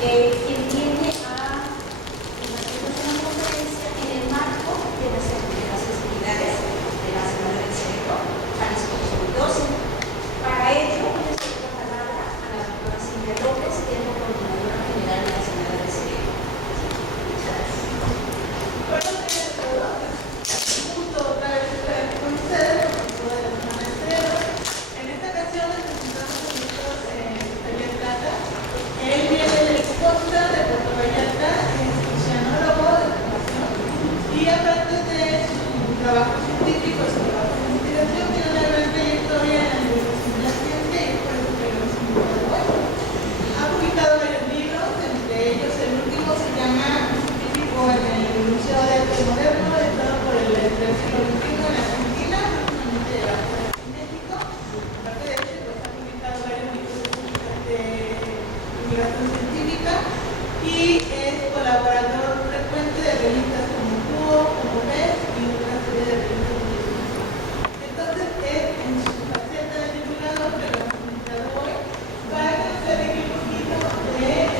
quien viene a hacernos una conferencia en el marco de las actividades de la Semana del Cerebro, Jalisco 2012. Para ello, les doy la palabra a la doctora Silvia López, que es la coordinadora general de la Semana del Cerebro. Muchas gracias. Buenos días a todos. Un gusto otra vez estar aquí con ustedes, con el de la Semana del Cerebro. En esta ocasión les presentamos a nuestro Javier Plata. Él viene del COSTA de Puerto Vallarta, es oceanólogo de formación y aparte de su trabajo científico, su trabajo de investigación, tiene una gran trayectoria en la divulgación de la ciencia y es por eso que lo hemos invitado hoy. Ha publicado varios libros, entre ellos el último se llama Científico en el Museo de Arte Moderno, editado por el siglo XXI en Argentina, próximamente llevado a México. Aparte de eso, pues, ha publicado varios libros de divulgación científica y es colaborador frecuente de revistas como Cuo, como PES y una serie de revistas científicas. Entonces, él en su faceta de divulgador que lo hemos invitado hoy, va a conocer un poquito de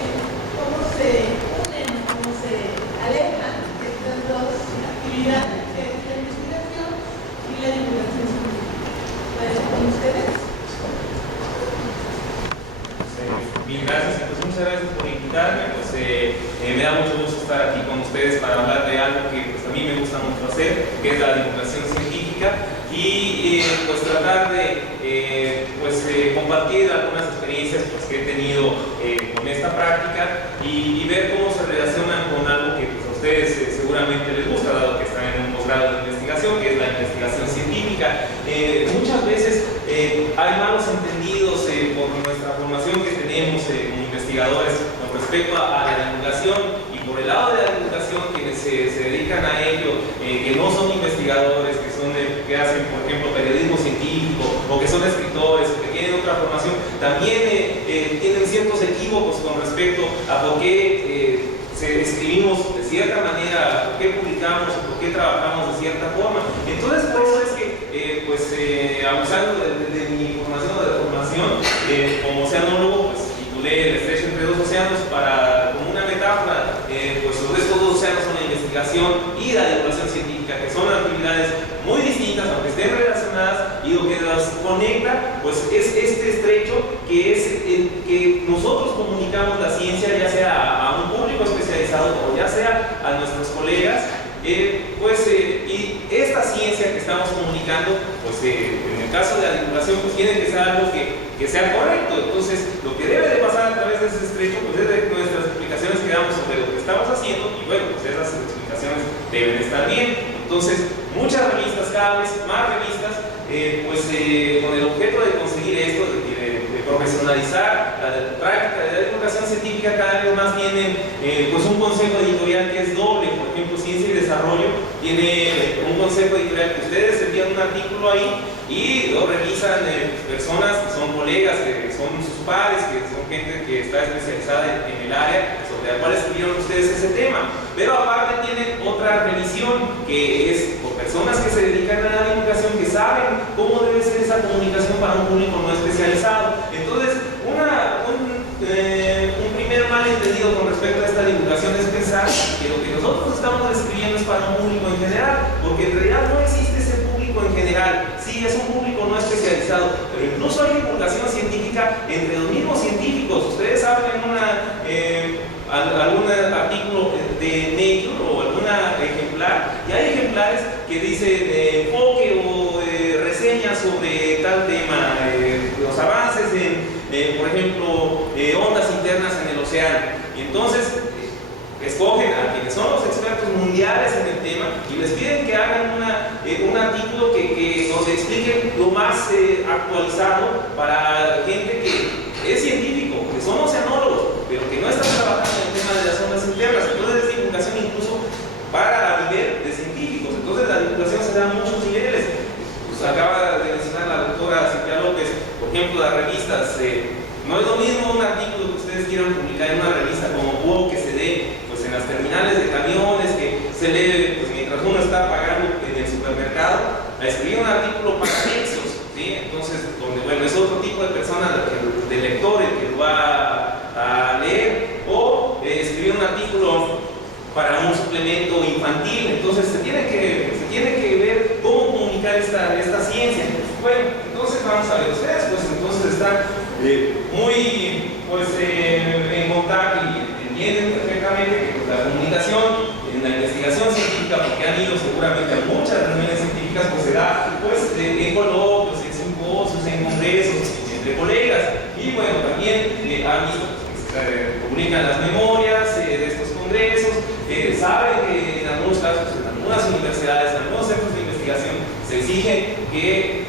cómo se unen, cómo se alejan estas dos actividades, que es la investigación y la divulgación científica. ¿Parece con ustedes? Bien, gracias. Entonces, muchas gracias por invitarme. Pues, me da mucho gusto estar aquí con ustedes para hablar de algo que pues, a mí me gusta mucho hacer, que es la divulgación científica, y pues tratar de compartir algunas experiencias pues, que he tenido con esta práctica y ver cómo se relacionan con algo que pues, a ustedes seguramente les gusta, dado que están en un posgrado de investigación, que es la investigación científica. Muchas veces hay malos entendidos por nuestra formación que tenemos como investigadores con respecto a la divulgación, y por el lado de la divulgación quienes se dedican a ello, que no son investigadores, que hacen por ejemplo periodismo científico, o que son escritores, o que tienen otra formación, también tienen ciertos equívocos con respecto a por qué escribimos de cierta manera, por qué publicamos, por qué trabajamos de cierta forma. Entonces, por eso es que, abusando de mi formación o de formación, como oceanólogo, pues titulé El estrecho entre dos océanos para, como una metáfora, pues estos dos océanos son la investigación y la divulgación científica, que son actividades muy distintas, aunque estén relacionadas, y lo que las conecta, pues es este estrecho que es el que nosotros comunicamos la ciencia, ya sea a un público especializado o ya sea a nuestros colegas, y esta ciencia que estamos comunicando, pues en el caso de la divulgación, pues tiene que ser algo que sea correcto. Entonces, lo que debe de pasar a través de ese estrecho, pues es de nuestras explicaciones que damos sobre lo que estamos haciendo, y bueno, pues esas explicaciones deben estar bien. Entonces, muchas revistas, cada vez más revistas, con el objeto de conseguir esto, de profesionalizar la práctica de la divulgación científica, cada vez más tienen pues un consejo editorial que es doble. Por ejemplo, Ciencia y Desarrollo tiene un consejo editorial que ustedes envían un artículo ahí y lo revisan personas que son colegas, que son sus pares, que son gente que está especializada en el área sobre la cual escribieron ustedes ese tema. Pero aparte tienen otra revisión que es por personas que se dedican a la divulgación, que saben cómo debe ser esa comunicación para un público no especializado. Entonces, un primer malentendido con respecto a esta divulgación es pensar que lo que nosotros estamos describiendo es para un público en general, porque en realidad no existe ese público en general. Sí, es un público no especializado, pero incluso hay divulgación científica entre los mismos científicos. Ustedes abren algún artículo de Nature o algún ejemplar, y hay ejemplares que dicen enfoque o reseñas sobre tal tema, los avances en, por ejemplo, ondas internas en el océano. Y entonces escogen a quienes son los expertos mundiales en el tema y les piden que hagan un artículo que nos explique lo más actualizado para gente que es científico, que son oceanólogos, pero que no están trabajando en el tema de las ondas internas. Entonces es divulgación incluso para nivel de científicos. Entonces la divulgación se da a muchos niveles. Pues acaba de mencionar la doctora Silvia López, por ejemplo, las revistas. No es lo mismo un artículo que ustedes quieran publicar en una revista como Cuo, que se dé pues, en las terminales de camiones, que se lee pues, mientras uno está pagando en el supermercado, a escribir un artículo para Nexos, ¿sí? Entonces, donde bueno, es otro tipo de persona, del lector, el que lo va a leer, o están muy pues, en contacto y entienden perfectamente que pues, la comunicación en la investigación científica, porque han ido seguramente a muchas reuniones científicas, pues se da pues, en coloquios, en simposios, en congresos, entre colegas. Y bueno, también han visto pues, que se publican las memorias de estos congresos, saben que en algunos casos, en algunas universidades, en algunos centros de investigación, se exige que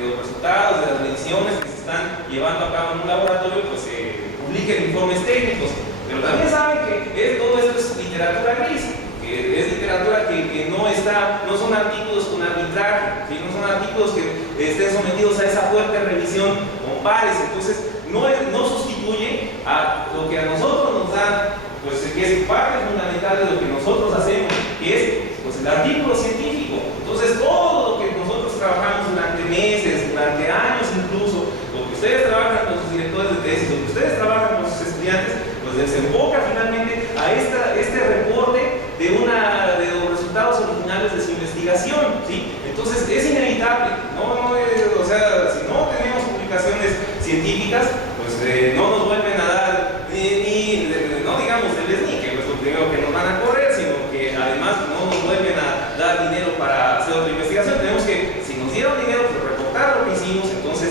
los resultados de las mediciones que se están llevando a cabo en un laboratorio, pues se publiquen informes técnicos. Pero también saben que todo esto es literatura gris, que es literatura que no son artículos con arbitraje, ¿sí? No son artículos que estén sometidos a esa fuerte revisión con pares. Entonces, no sustituye a lo que a nosotros nos dan, pues que es parte fundamental de lo que nosotros hacemos, que es pues, el artículo científico. Entonces, todo lo que nosotros trabajamos durante meses, durante años incluso, lo que ustedes trabajan con sus directores de tesis, lo que ustedes trabajan con sus estudiantes, pues desemboca finalmente a este reporte de los resultados originales de su investigación, ¿sí? Entonces es inevitable, o sea, si no tenemos publicaciones científicas, pues no nos vuelven a dar no digamos el SNI, que es lo primero que nos van a correr, sino que además no nos vuelven a dar dinero para hacer otra investigación. Tenemos que, si nos dieron dinero, pues reportar lo que hicimos. Entonces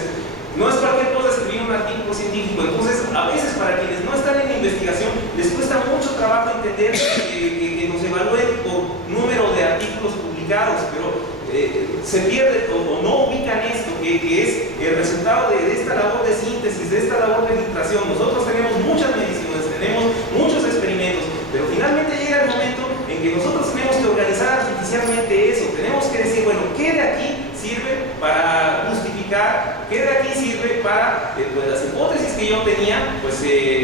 no es cualquier cosa escribir un artículo científico. Entonces, a veces para quienes no están en la investigación, les cuesta mucho trabajo entender que nos evalúen por número de artículos publicados, pero se pierde o no ubican esto, que es el resultado de esta labor de síntesis, de esta labor de filtración. Nosotros tenemos muchas mediciones, tenemos muchos experimentos, pero finalmente llega el momento en que nosotros tenemos que organizar artificialmente eso. Tenemos que decir, bueno, ¿qué de aquí sirve para justificar? ¿Qué de aquí sirve para pues, las hipótesis que yo tenía, pues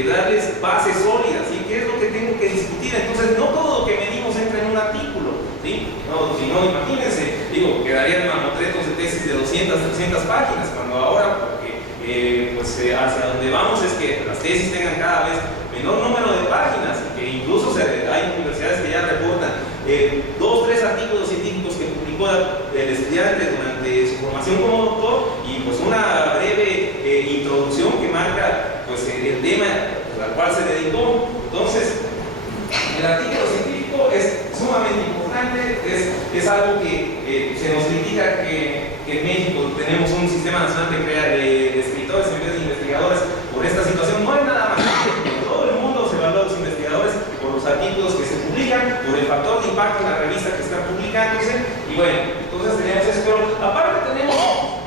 darles bases sólidas? ¿Sí? ¿Qué es lo que tengo que discutir? Entonces, no todo lo que medimos entra en un artículo, ¿sí? No, si no, imagínense, quedarían mamotretos de tesis de 200, 300 páginas, cuando ahora, porque hacia donde vamos es que las tesis tengan cada vez menor número de páginas, que incluso hay universidades que ya reportan 2, 3 artículos científicos que publicó el estudiante durante su formación como doctor, y pues una breve introducción que marca pues, el tema al cual se dedicó. Entonces, el artículo científico es sumamente importante, es algo que se nos critica que en México tenemos un sistema nacional de escritores en vez de investigadores por esta situación. No hay nada más. En todo el mundo se evalúa a los investigadores por los artículos que se publican, por el factor de impacto en la revista que está publicándose, y bueno, entonces tenemos eso, pero aparte tenemos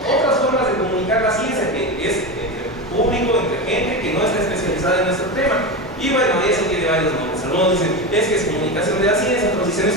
otras formas de comunicar la ciencia, que es entre el público, entre gente que no está especializada en nuestro tema. Y bueno, eso tiene varios nombres. Algunos dicen, es que es comunicación de la ciencia, otros dicen, es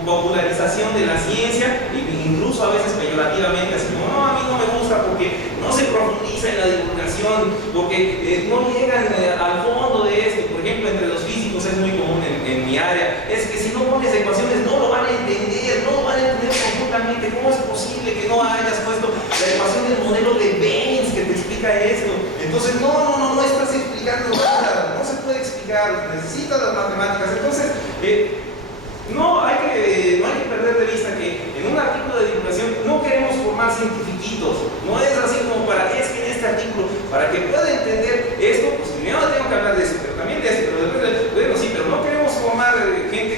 popularización de la ciencia, incluso a veces peyorativamente, así como, no, a mí no me gusta porque no se profundiza en la divulgación, porque no llegan al fondo de esto. Por ejemplo, entre los físicos es muy común en mi área, es que si no pones ecuaciones no lo van a entender, no lo van a entender profundamente. ¿Cómo es posible que no hayas puesto la ecuación del modelo de Bayes que te explica esto? Entonces, no estás explicando nada, no se puede explicar, necesitas las matemáticas. Entonces, no hay que perder de vista que en un artículo de divulgación no queremos formar cientifiquitos, no es así como es que en este artículo, para que pueda entender esto, pues primero tengo que hablar de eso, pero también de esto, pero después, bueno, sí, pero no queremos formar gente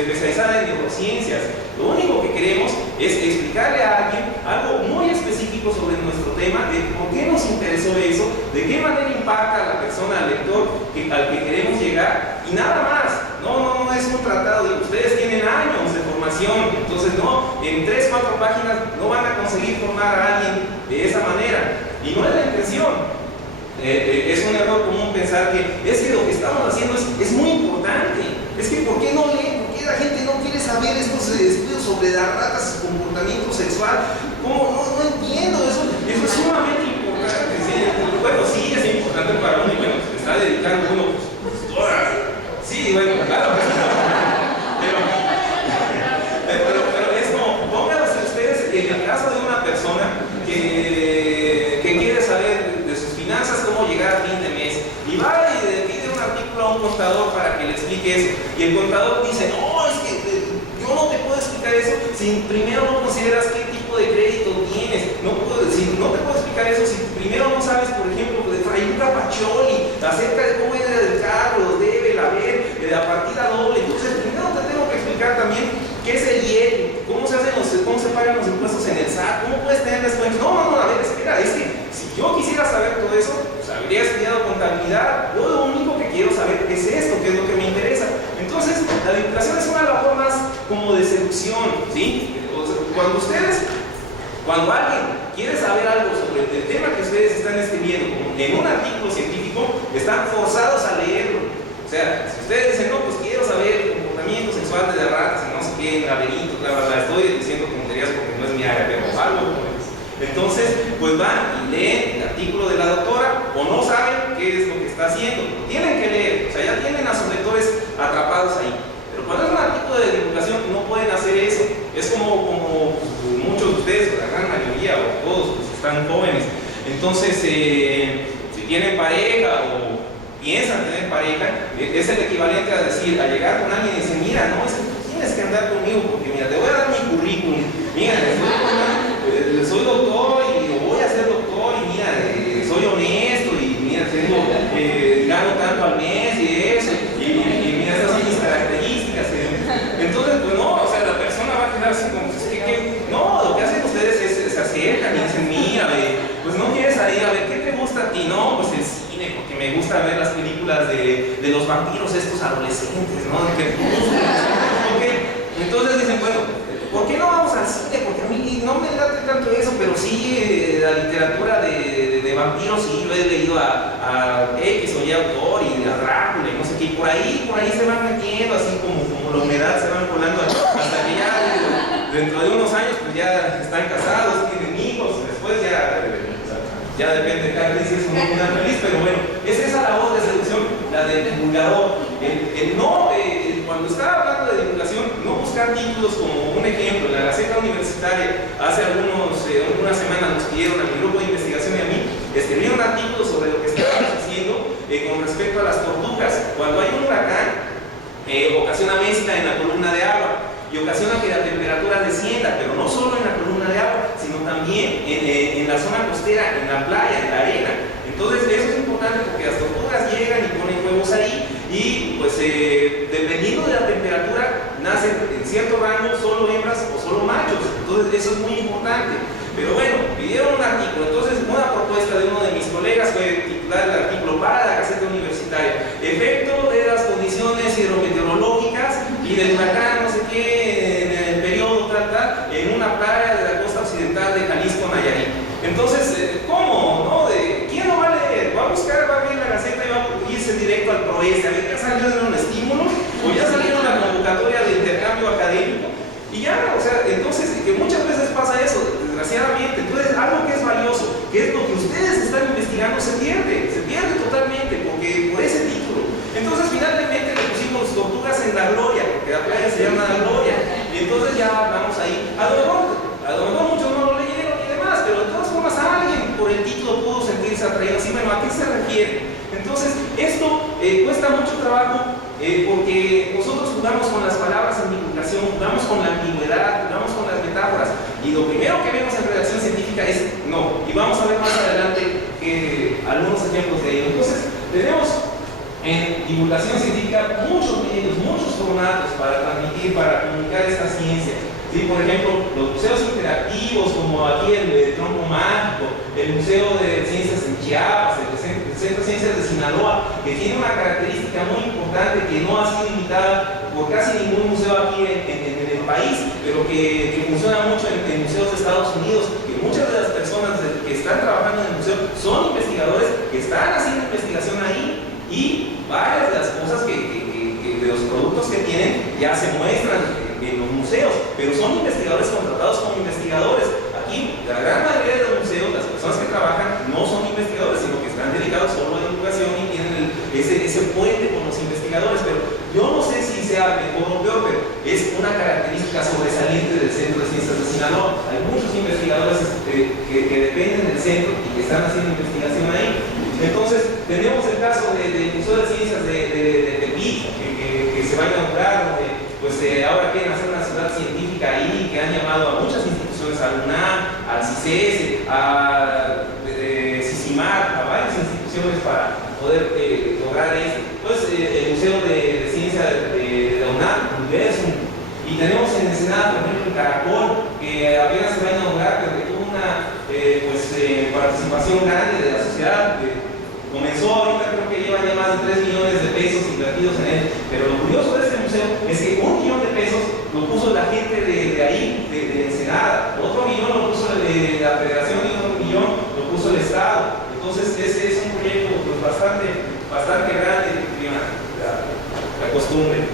especializada en neurociencias. Lo único que queremos es explicarle a alguien algo muy específico sobre nuestro tema, de por qué nos interesó eso, de qué manera impacta a la persona, al lector al que queremos llegar, y nada más. No es un tratado, ustedes tienen años de formación, entonces en 3, 4 páginas no van a conseguir formar a alguien de esa manera, y no es la intención. Es un error común pensar que es que lo que estamos haciendo es muy importante, es que ¿por qué no leen? ¿Por qué la gente no quiere saber estos estudios sobre las ratas y su comportamiento sexual? ¿Cómo? No entiendo, eso es sumamente importante, ¿sí? Bueno, sí, es importante para uno, y bueno, se está dedicando uno pues, horas. Sí, bueno, claro, pero es como, pónganse ustedes en el caso de una persona que quiere saber de sus finanzas, cómo llegar a fin de mes, y va y le pide un artículo a un contador para que le explique eso, y el contador dice, no, es que yo no te puedo explicar eso si primero no consideras qué tipo de crédito tienes, no te puedo explicar explicar eso si primero no sabes, por ejemplo, de Fray Luca Pacioli, acerca de cómo era el carro, los debe, la ver, de la partida doble? Entonces, primero te tengo que explicar también qué es el IED, cómo se pagan los impuestos en el SAT, cómo puedes tener descuentos. No, a ver, espera, es que si yo quisiera saber todo eso, pues habría estudiado contabilidad. Yo lo único que quiero saber es esto, que es lo que me interesa. Entonces, la vinculación es una labor más como de seducción, ¿sí? O sea, cuando alguien quiere saber algo sobre el tema que ustedes están escribiendo, como en un artículo científico, están forzados a leerlo. O sea, si ustedes dicen, no, pues quiero saber el comportamiento sexual de las ratas, y no sé qué, en laberintos, bla, bla, bla, estoy diciendo tonterías porque no es mi área, pero algo como eso. Entonces, pues van y leen el artículo de la doctora, o no saben qué es lo que está haciendo. Lo tienen que leer, o sea, ya tienen a sus lectores atrapados ahí. Pero cuando es un artículo de divulgación, no pueden hacer eso. Es como muchos de ustedes, la gran mayoría, o todos, pues, están jóvenes. Entonces, si tienen pareja o piensan tener pareja, es el equivalente a decir, a llegar con alguien y decir, mira, no, es que tú tienes que andar conmigo, porque mira, te voy a dar mi currículum, mira, soy doctor y voy a ser doctor, y mira, soy honesto, y mira, gano tanto al mes y eso, y mira, estas son mis características. Entonces, pues no, o sea, la persona va a quedar así como, no, lo que hacen ustedes es se acercan y dicen, mira, pues no quieres salir, a ver, ¿qué te gusta a ti? No, pues el cine, porque me gusta ver las películas de los vampiros estos adolescentes, ¿no? Entonces dicen, bueno, ¿por qué no vamos al cine? Porque a mí no me late tanto eso, pero sí la literatura de vampiros, sí, lo he leído a X o Y autor y a Drácula y no sé qué, y por ahí se van metiendo, así como la humedad se van colando, hasta que ya dentro de unos años pues ya están casados, tienen hijos, después ya depende de cada vez si es un final feliz, pero bueno, es esa labor de seducción, la del divulgador. Cuando estaba hablando de divulgación, no buscar títulos como un ejemplo. En la Gaceta Universitaria, hace algunas semanas nos pidieron a mi grupo de investigación y a mí escribir un artículo sobre lo que estábamos haciendo con respecto a las tortugas. Cuando hay un huracán, ocasiona mezcla en la columna de agua y ocasiona que la temperatura descienda, pero no solo en la columna de agua, sino también en la zona costera, en la playa, en la arena. Entonces eso es importante porque las tortugas llegan y ponen huevos ahí y pues dependiendo de la temperatura nacen en cierto rango solo hembras o solo machos. Entonces eso es muy importante. Pero bueno, pidieron un artículo. Entonces una propuesta de uno de mis colegas fue titular el artículo para la Gaceta Universitaria: efecto de las condiciones hidrometeorológicas y del huracán no sé qué en el periodo tal en una playa de la costa occidental de Jalisco, Nayarit. Entonces, ¿cómo? ¿No? ¿Quién lo va a leer? ¿Va a abrir la Gaceta y va a irse directo al proeste? A ver, ¿ya salieron estímulos? ¿O ya salieron la convocatoria de intercambio académico? Y ya, o sea, entonces, que muchas veces pasa eso, desgraciadamente. Entonces, algo que es valioso, que es lo que ustedes están investigando, se pierde totalmente, porque por ese título. Entonces, finalmente le pusimos Tortugas en la Gloria, porque la playa se llama La Gloria, y entonces ya vamos ahí. A lo mejor muchos no lo leyeron y demás, pero de todas formas alguien por el título pudo sentirse atraído. Así, bueno, ¿a qué se refiere? Entonces, esto cuesta mucho trabajo porque nosotros jugamos con las palabras en divulgación, jugamos con la ambigüedad, jugamos con las metáforas, y lo primero que vemos en redacción científica es no, y vamos a ver más adelante algunos ejemplos de ello. Entonces, tenemos en divulgación científica muchos medios, muchos formatos para transmitir, para comunicar esta ciencia. ¿Sí? Por ejemplo, los museos interactivos, como aquí el de Tronco Mágico, el Museo de Ciencias en Chiapas, el Centro de Ciencias de Sinaloa, que tiene una característica muy importante que no ha sido imitada por casi ningún museo aquí en el país, pero que funciona mucho en museos de Estados Unidos, que muchas de las personas que están trabajando en el museo son investigadores que están haciendo investigación ahí, y varias de las cosas de los productos que tienen ya se muestran en los museos, pero son investigadores contratados como investigadores. Aquí, la gran mayoría de los museos, las personas que trabajan no son investigadores, sino que están dedicados solo a la divulgación y tienen ese puente con los investigadores. Pero yo no sé si sea mejor o peor, pero es una característica sobresaliente del Centro de Ciencias de Sinaloa. Hay muchos investigadores que dependen del centro y que están haciendo investigación ahí. Entonces, tenemos el caso del Museo de Ciencias de Tepic, que se va a inaugurar, donde pues ahora quieren hacer una ciudad científica ahí, que han llamado a muchas instituciones, al UNAM, al CICES, instituciones para poder lograr esto. Pues el Museo de Ciencia de la UNAM, Universum, y tenemos en Ensenada, por ejemplo, el Caracol, que apenas se va a inaugurar, pero que tuvo una participación grande de la sociedad. Comenzó ahorita, creo que lleva ya más de 3 millones de pesos invertidos en él, pero lo curioso de este museo es que 1 millón de pesos lo puso la gente de ahí, de Ensenada, otro millón lo puso la Federación y otro millón lo puso el Estado. Entonces ese es un proyecto pues, bastante grande, la costumbre.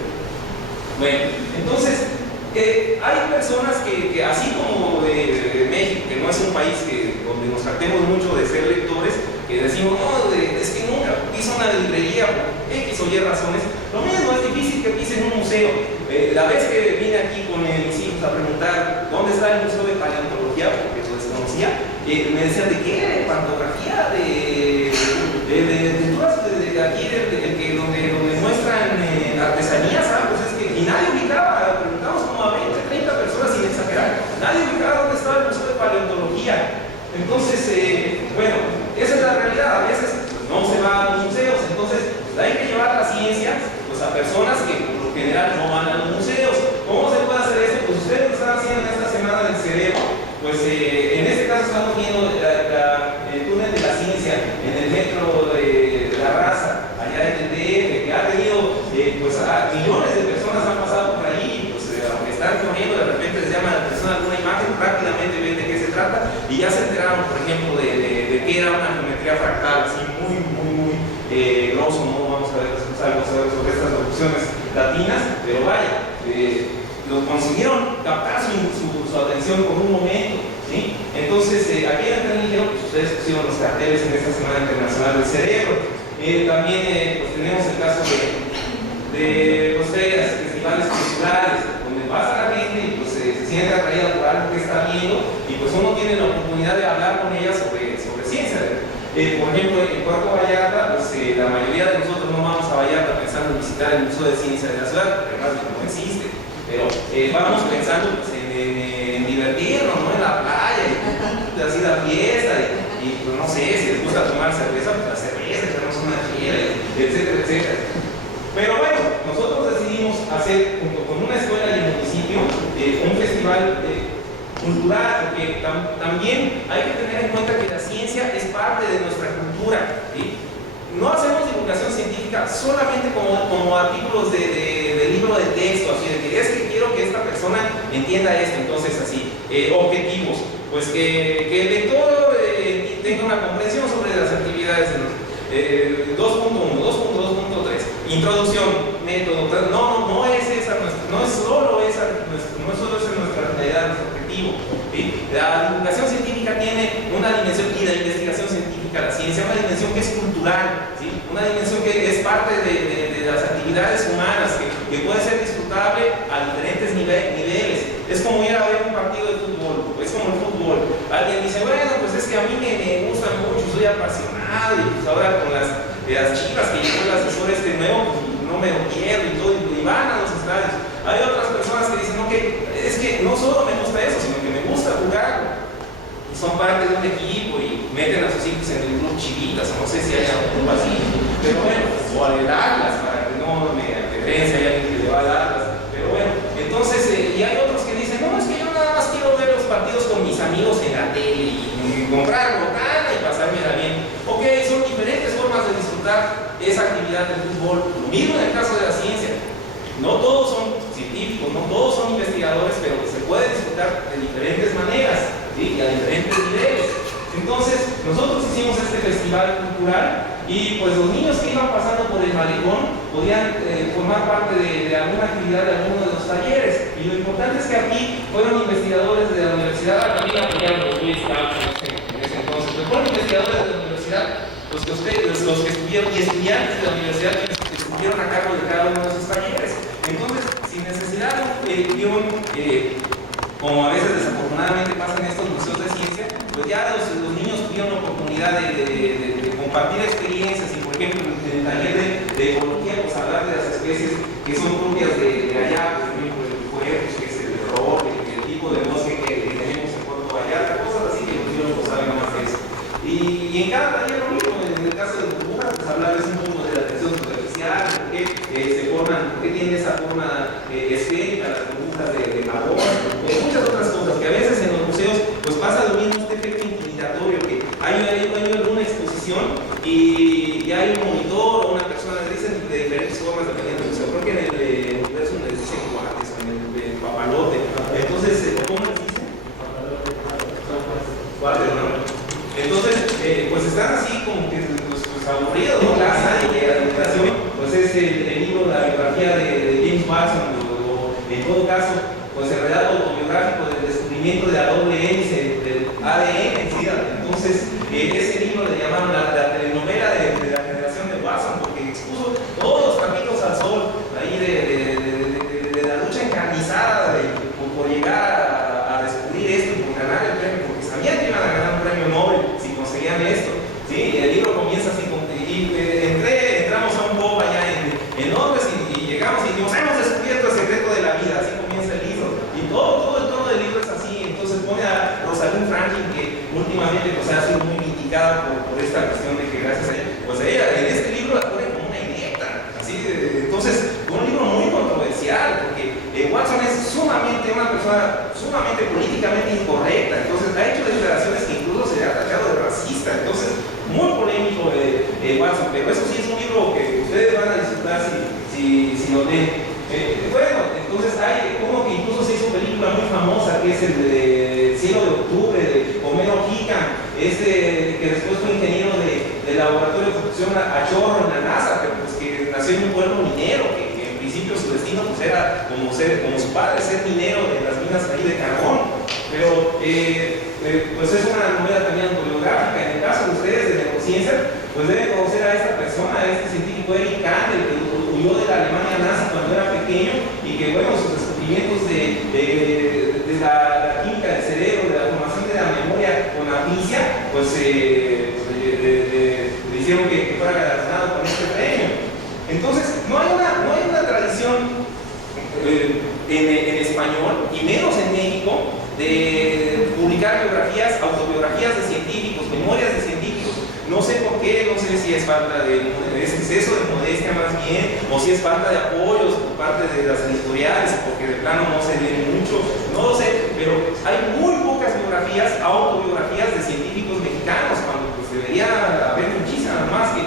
Bueno, entonces hay personas que así como de México, que no es un país donde nos tratemos mucho de ser lectores, que decimos, no, es que nunca piso una librería por X o Y razones. Lo mismo es difícil que pise en un museo. La vez que vine aquí con mis hijos a preguntar dónde está el Museo de Paleontología, porque lo desconocía, me decían, ¿de qué? ¿De pantografía? ¿De pinturas de aquí, donde muestran artesanías? Pues es que, y nadie ubicaba, preguntamos como a 20, 30 personas sin exagerar, nadie ubicaba dónde estaba el Museo de Paleontología. Entonces, bueno, esa es la realidad. A veces no se va a los museos, entonces hay que llevar la ciencia pues, a personas que por lo general no van a los museos. ¿Cómo se puede hacer eso? Pues ustedes lo están haciendo en esta semana del cerebro. Pues en este caso estamos viendo el túnel de la ciencia en el metro de la raza, allá en el DF, que ha tenido pues a millones de personas han pasado por ahí, pues aunque están corriendo, de repente les llama la atención alguna imagen, rápidamente ven de qué se trata y ya se enteraron, por ejemplo, de que era una geometría fractal, así muy grosso, no vamos a ver algo sobre estas locuciones latinas, pero vaya, lo consiguieron captar su atención por un momento, ¿sí? Entonces, aquí en el dijeron, pues ustedes pusieron los carteles en esta Semana Internacional del Cerebro. También pues, tenemos el caso de festivales culturales, donde pasa la gente y pues, se siente atraída por algo que está viendo y pues uno tiene la oportunidad de hablar con ella sobre ciencia. Por ejemplo, en Puerto Vallarta, pues, la mayoría de nosotros no vamos a Vallarta pensando en visitar el Museo de Ciencia de la ciudad, porque además no existe, pero vamos pensando pues, en divertirnos, ¿no? En la playa, y así la fiesta, y pues, no sé, si les gusta tomar cerveza, pues la cerveza, echarnos una chela, etcétera, etcétera. Pero bueno, nosotros decidimos hacer, junto con una escuela y el municipio, un festival cultural, porque también hay que tener en cuenta que la ciencia es parte de nuestra cultura, ¿sí? No hacemos divulgación científica solamente como artículos de libro de texto, así de que es que quiero que esta persona entienda esto, entonces así, objetivos, pues que el lector tenga una comprensión sobre las actividades de los 2.1, 2.2.3, introducción, método, no es solo esa nuestra realidad, nuestro objetivo, ¿sí? La divulgación científica tiene una dimensión, y la investigación científica, la ciencia, una dimensión que es cultural, ¿sí? Una dimensión que es parte de las actividades humanas, que puede ser disfrutable a diferentes niveles. Es como ir a ver un partido de fútbol, es como el fútbol. Alguien dice, bueno, pues es que a mí me gusta mucho, soy apasionado, y pues ahora con las Chivas que llegó el asesor nuevo, pues no me lo quiero y todo, y van a los estadios. Hay otras personas que dicen, es que no solo me gusta eso, sino que me gusta jugar. Y son parte de un equipo y meten a sus hijos en el club Chivitas, o no sé si hay algo así, pero bueno, o al Atlas, para que no me referencia, hay alguien que le va a Atlas, pero bueno, entonces, y hay otros que dicen, no, es que yo nada más quiero ver los partidos con mis amigos en la tele y comprar botana y pasármela bien. Ok, son diferentes formas de disfrutar esa actividad del fútbol. Lo mismo en el caso de la ciencia. No todos son científicos, no todos son investigadores, pero se puede disfrutar de diferentes maneras, ¿sí? Y a diferentes niveles. Entonces, nosotros hicimos este festival cultural y pues los niños que iban pasando por el malecón podían formar parte de alguna actividad de alguno de los talleres. Y lo importante es que aquí fueron investigadores de la universidad, también apoyaron los Boy Scouts en ese entonces, pero fueron investigadores de la universidad, los que estuvieron, y estudiantes de la universidad que estuvieron a cargo de cada uno de esos talleres. Entonces, sin necesidad de un guión, como a veces desafortunadamente pasa en estos museos de ciencia, pues ya los niños tuvieron la oportunidad de compartir experiencias y, por ejemplo, en el taller de ecología, pues hablar de las especies que son propias de allá, por ejemplo, el cuervo, que es el roble, el tipo de bosque que tenemos en Puerto Vallarta, cosas así que los niños no saben más de eso. Y en cada taller lo mismo, en el caso del pues hablarles un poco de la atención superficial, por qué se forman, por qué tienen esa forma esférica, las burbujas de jabón, muchas otras cosas que a veces en los museos pues pasa lo mismo, este efecto intimidatorio, que hay alguna exposición y hay un monitor o una persona, dicen de diferentes formas dependiendo del museo. Creo que en el universo les dicen guantes o en el papalote. Entonces, ¿cómo les dicen? Guantes, ¿no? Entonces, pues están así como que pues aburridos, ¿no? Casa y la educación, pues es el libro, la biografía de James Watson, o en todo caso, pues el relato autobiográfico del descubrimiento de la doble hélice del ADN, ¿sí? Entonces, ese libro le llamaron la telenovela de la generación de Watson, porque expuso todos los capítulos al sol, ahí de la lucha encarnizada por llegar a descubrir esto y por ganar el premio, porque sabían que iban a ganar un premio Nobel si conseguían esto, ¿sí? El libro comienza así, entramos a un pub allá en Londres y llegamos y dijimos, hemos descubierto el secreto de la vida, así comienza el libro, y todo el tono del libro es así. Entonces pone a Rosalind Franklin, que últimamente pues, ha sido muy criticada por esta cuestión de que gracias a ella, pues ella en este libro la pone como una idiota, así, entonces un libro muy controversial, porque Watson es una persona sumamente políticamente incorrecta, entonces ha hecho declaraciones que incluso se le ha tachado de racista, entonces muy polémico Watson, pero eso sí es un libro que ustedes van a disfrutar si lo leen. Bueno, entonces hay como que incluso se hizo una película muy famosa que es el de Cielo de Octubre de Homero Hickam, que después fue ingeniero de laboratorio de producción a chorro en la NASA, pero pues que nació en un pueblo minero, que en principio su destino pues era como su padre, ser minero de las minas ahí de carbón, pero pues es una novela también autobiográfica. En el caso de ustedes de neurociencia, pues deben conocer a esta persona, a este científico Eric Kandel, que huyó de la Alemania nazi cuando era pequeño y que, bueno, sus descubrimientos de la química del cerebro, de la formación de la memoria con la física, pues le hicieron que fuera galardonado con este premio. Entonces, no hay una tradición en español, y menos en México, de publicar biografías, autobiografías de científicos, memorias de científicos. No sé por qué, no sé si es falta de exceso de modestia más bien, o si es falta de apoyos por parte de las editoriales, porque de plano no se leen mucho, no lo sé, pero hay muy pocas biografías, autobiografías de científicos mexicanos, cuando pues debería haber muchísimas más que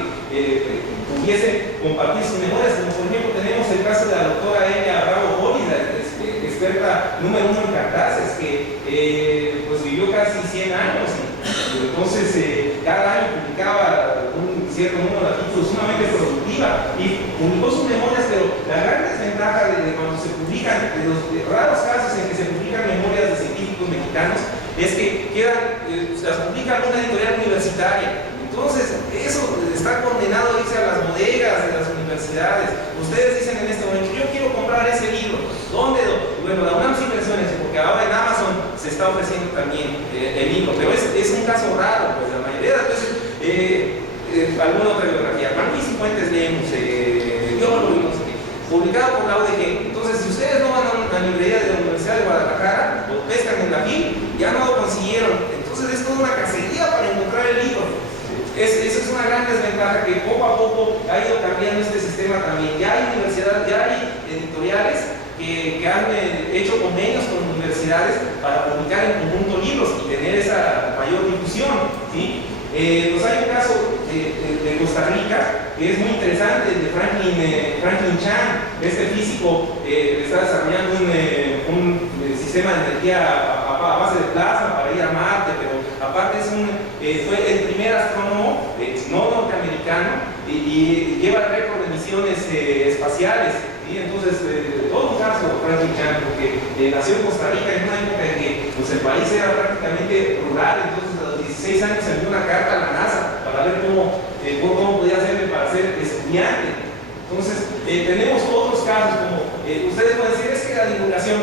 pudiesen compartir sus memorias, como por ejemplo tenemos el caso de la doctora Elia Bravo Hollis, experta número 1 en cartaces, que pues vivió casi 100 años, y entonces cada año publicaba un cierto número de artículos, sumamente productiva, y publicó sus memorias, pero la gran desventaja de cuando se publican, de los raros casos en que se publican memorias de científicos mexicanos, es que las publica una editorial universitaria. Entonces, eso está condenado a irse a las bodegas de las universidades. Ustedes dicen en este momento, yo quiero comprar ese libro. ¿Dónde? Bueno, la UNAM Inversiones, porque ahora en Amazon se está ofreciendo también el libro, pero es un caso raro, pues la mayoría de las veces, alguna otra biografía. Marquis y Fuentes leemos, biólogo, no sé qué, publicado por la UDG. Entonces, si ustedes no van a una librería de la Universidad de Guadalajara, lo pescan en la FIL, ya no lo consiguieron. Entonces, es toda una cacería para encontrar el libro. Esa es una gran desventaja que poco a poco ha ido cambiando este sistema también. Ya hay universidades, ya hay editoriales que han hecho convenios con universidades para publicar en conjunto libros y tener esa mayor difusión, ¿sí? Pues hay un caso de Costa Rica que es muy interesante, el de Franklin Chan, este físico que está desarrollando un sistema de energía a base de plasma para ir a Marte, pero aparte fue el primer astrónomo no norteamericano y lleva el récord de misiones espaciales. ¿Sí? Entonces, todo un caso Franklin Chan, porque nació en Costa Rica en una época en que pues, el país era prácticamente rural, entonces a los 16 años envió una carta a la NASA para ver cómo podía hacerle para ser estudiante. Entonces, tenemos otros casos como, ustedes pueden decir, es que la divulgación,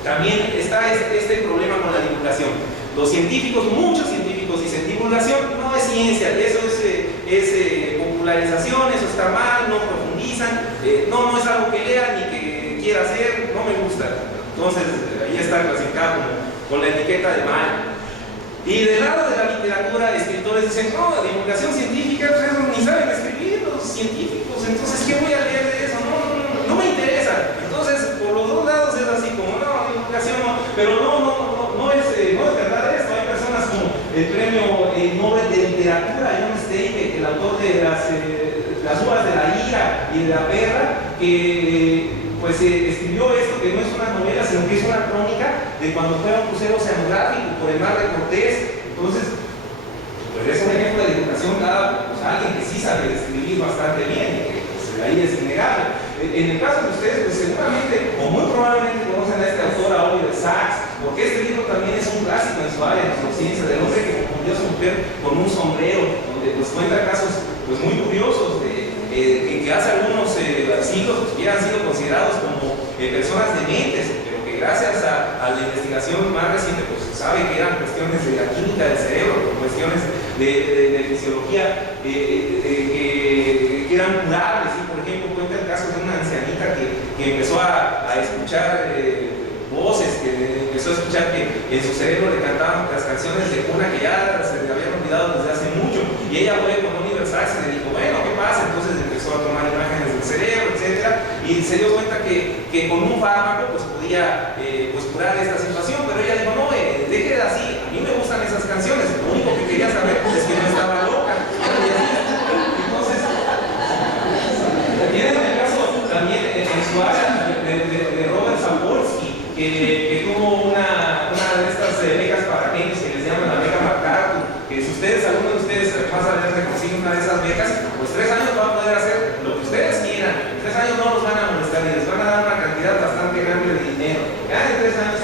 también está este problema con la divulgación. Los científicos, muchos científicos dicen, divulgación no es ciencia, eso es popularización, eso está mal, no profundizan, no es algo que lea ni que quiera hacer, no me gusta. Entonces, ahí está clasificado con la etiqueta de mal. Y del lado de la literatura, escritores dicen, no, divulgación científica, pues eso ni saben escribir los científicos, entonces, ¿qué voy a leer de eso? No me interesa. Entonces, por los dos lados es así como, no, divulgación no, pero no es verdad esto. Hay personas como el premio Nobel de Literatura, John Steinbeck, el autor de las uvas de la ira y de la perra, que pues escribió esto, que no es una novela, sino que es una crónica de cuando fue a un crucero oceanográfico por el mar de Cortés. Entonces, pues es un ejemplo de divulgación dada por alguien que sí sabe escribir bastante bien y que pues, ahí es innegable. En el caso de ustedes, pues seguramente o muy probablemente conocen a este autor, a Oliver Sacks, porque este libro también es un clásico en su área, en su ciencia, del hombre que confundió a su mujer con un sombrero, donde pues cuenta casos pues muy curiosos que hace algunos siglos pues, hubieran sido considerados como personas dementes, pero que gracias a la investigación más reciente pues se sabe que eran cuestiones de la química del cerebro, cuestiones de fisiología que eran curables. ¿Sí? Por ejemplo, cuenta el caso de una ancianita que empezó a escuchar voces, que empezó a escuchar que en su cerebro le cantaban las canciones de cuna que ya se le habían olvidado desde hace mucho, y ella fue con Oliver Sacks y le dijo, bueno, ¿qué pasa? Entonces empezó a tomar imágenes del cerebro, etcétera, y se dio cuenta que con un fármaco pues podía pues curar esta situación, pero ella dijo, no, déjela así, a mí me gustan esas canciones, lo único que quería saber es que no estaba loca. Entonces, también en el caso, también en su área de Robert Sapolsky, que tuvo una de estas becas para genios que les llaman la beca MacArthur, que si ustedes, alguno de ustedes más adelante consiguen una de esas becas, pues 3 años van a poder hacer lo que ustedes quieran. En 3 años no los van a molestar y les van a dar una cantidad bastante grande de dinero. Ya en 3 años,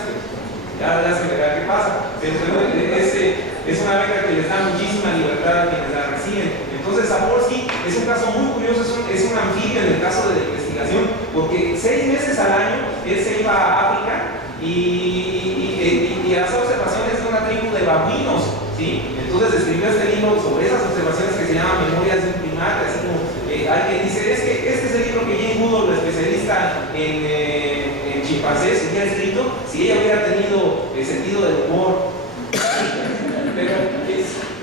ya se verá qué pasa. Pero es una beca que les da muchísima libertad a quienes la reciben. Entonces Sapolsky es un caso muy curioso, es un anfibio en el caso de la investigación, porque 6 meses al año él se iba a África y hacía observaciones de una tribu de babuinos, ¿sí? Entonces escribió este libro sobre esas observaciones que se llama Memorias de un primate, así como hay que dice, es que este es el libro que Jane Goodall, la especialista en chimpancés, hubiera escrito si ella hubiera tenido el sentido del humor. Pero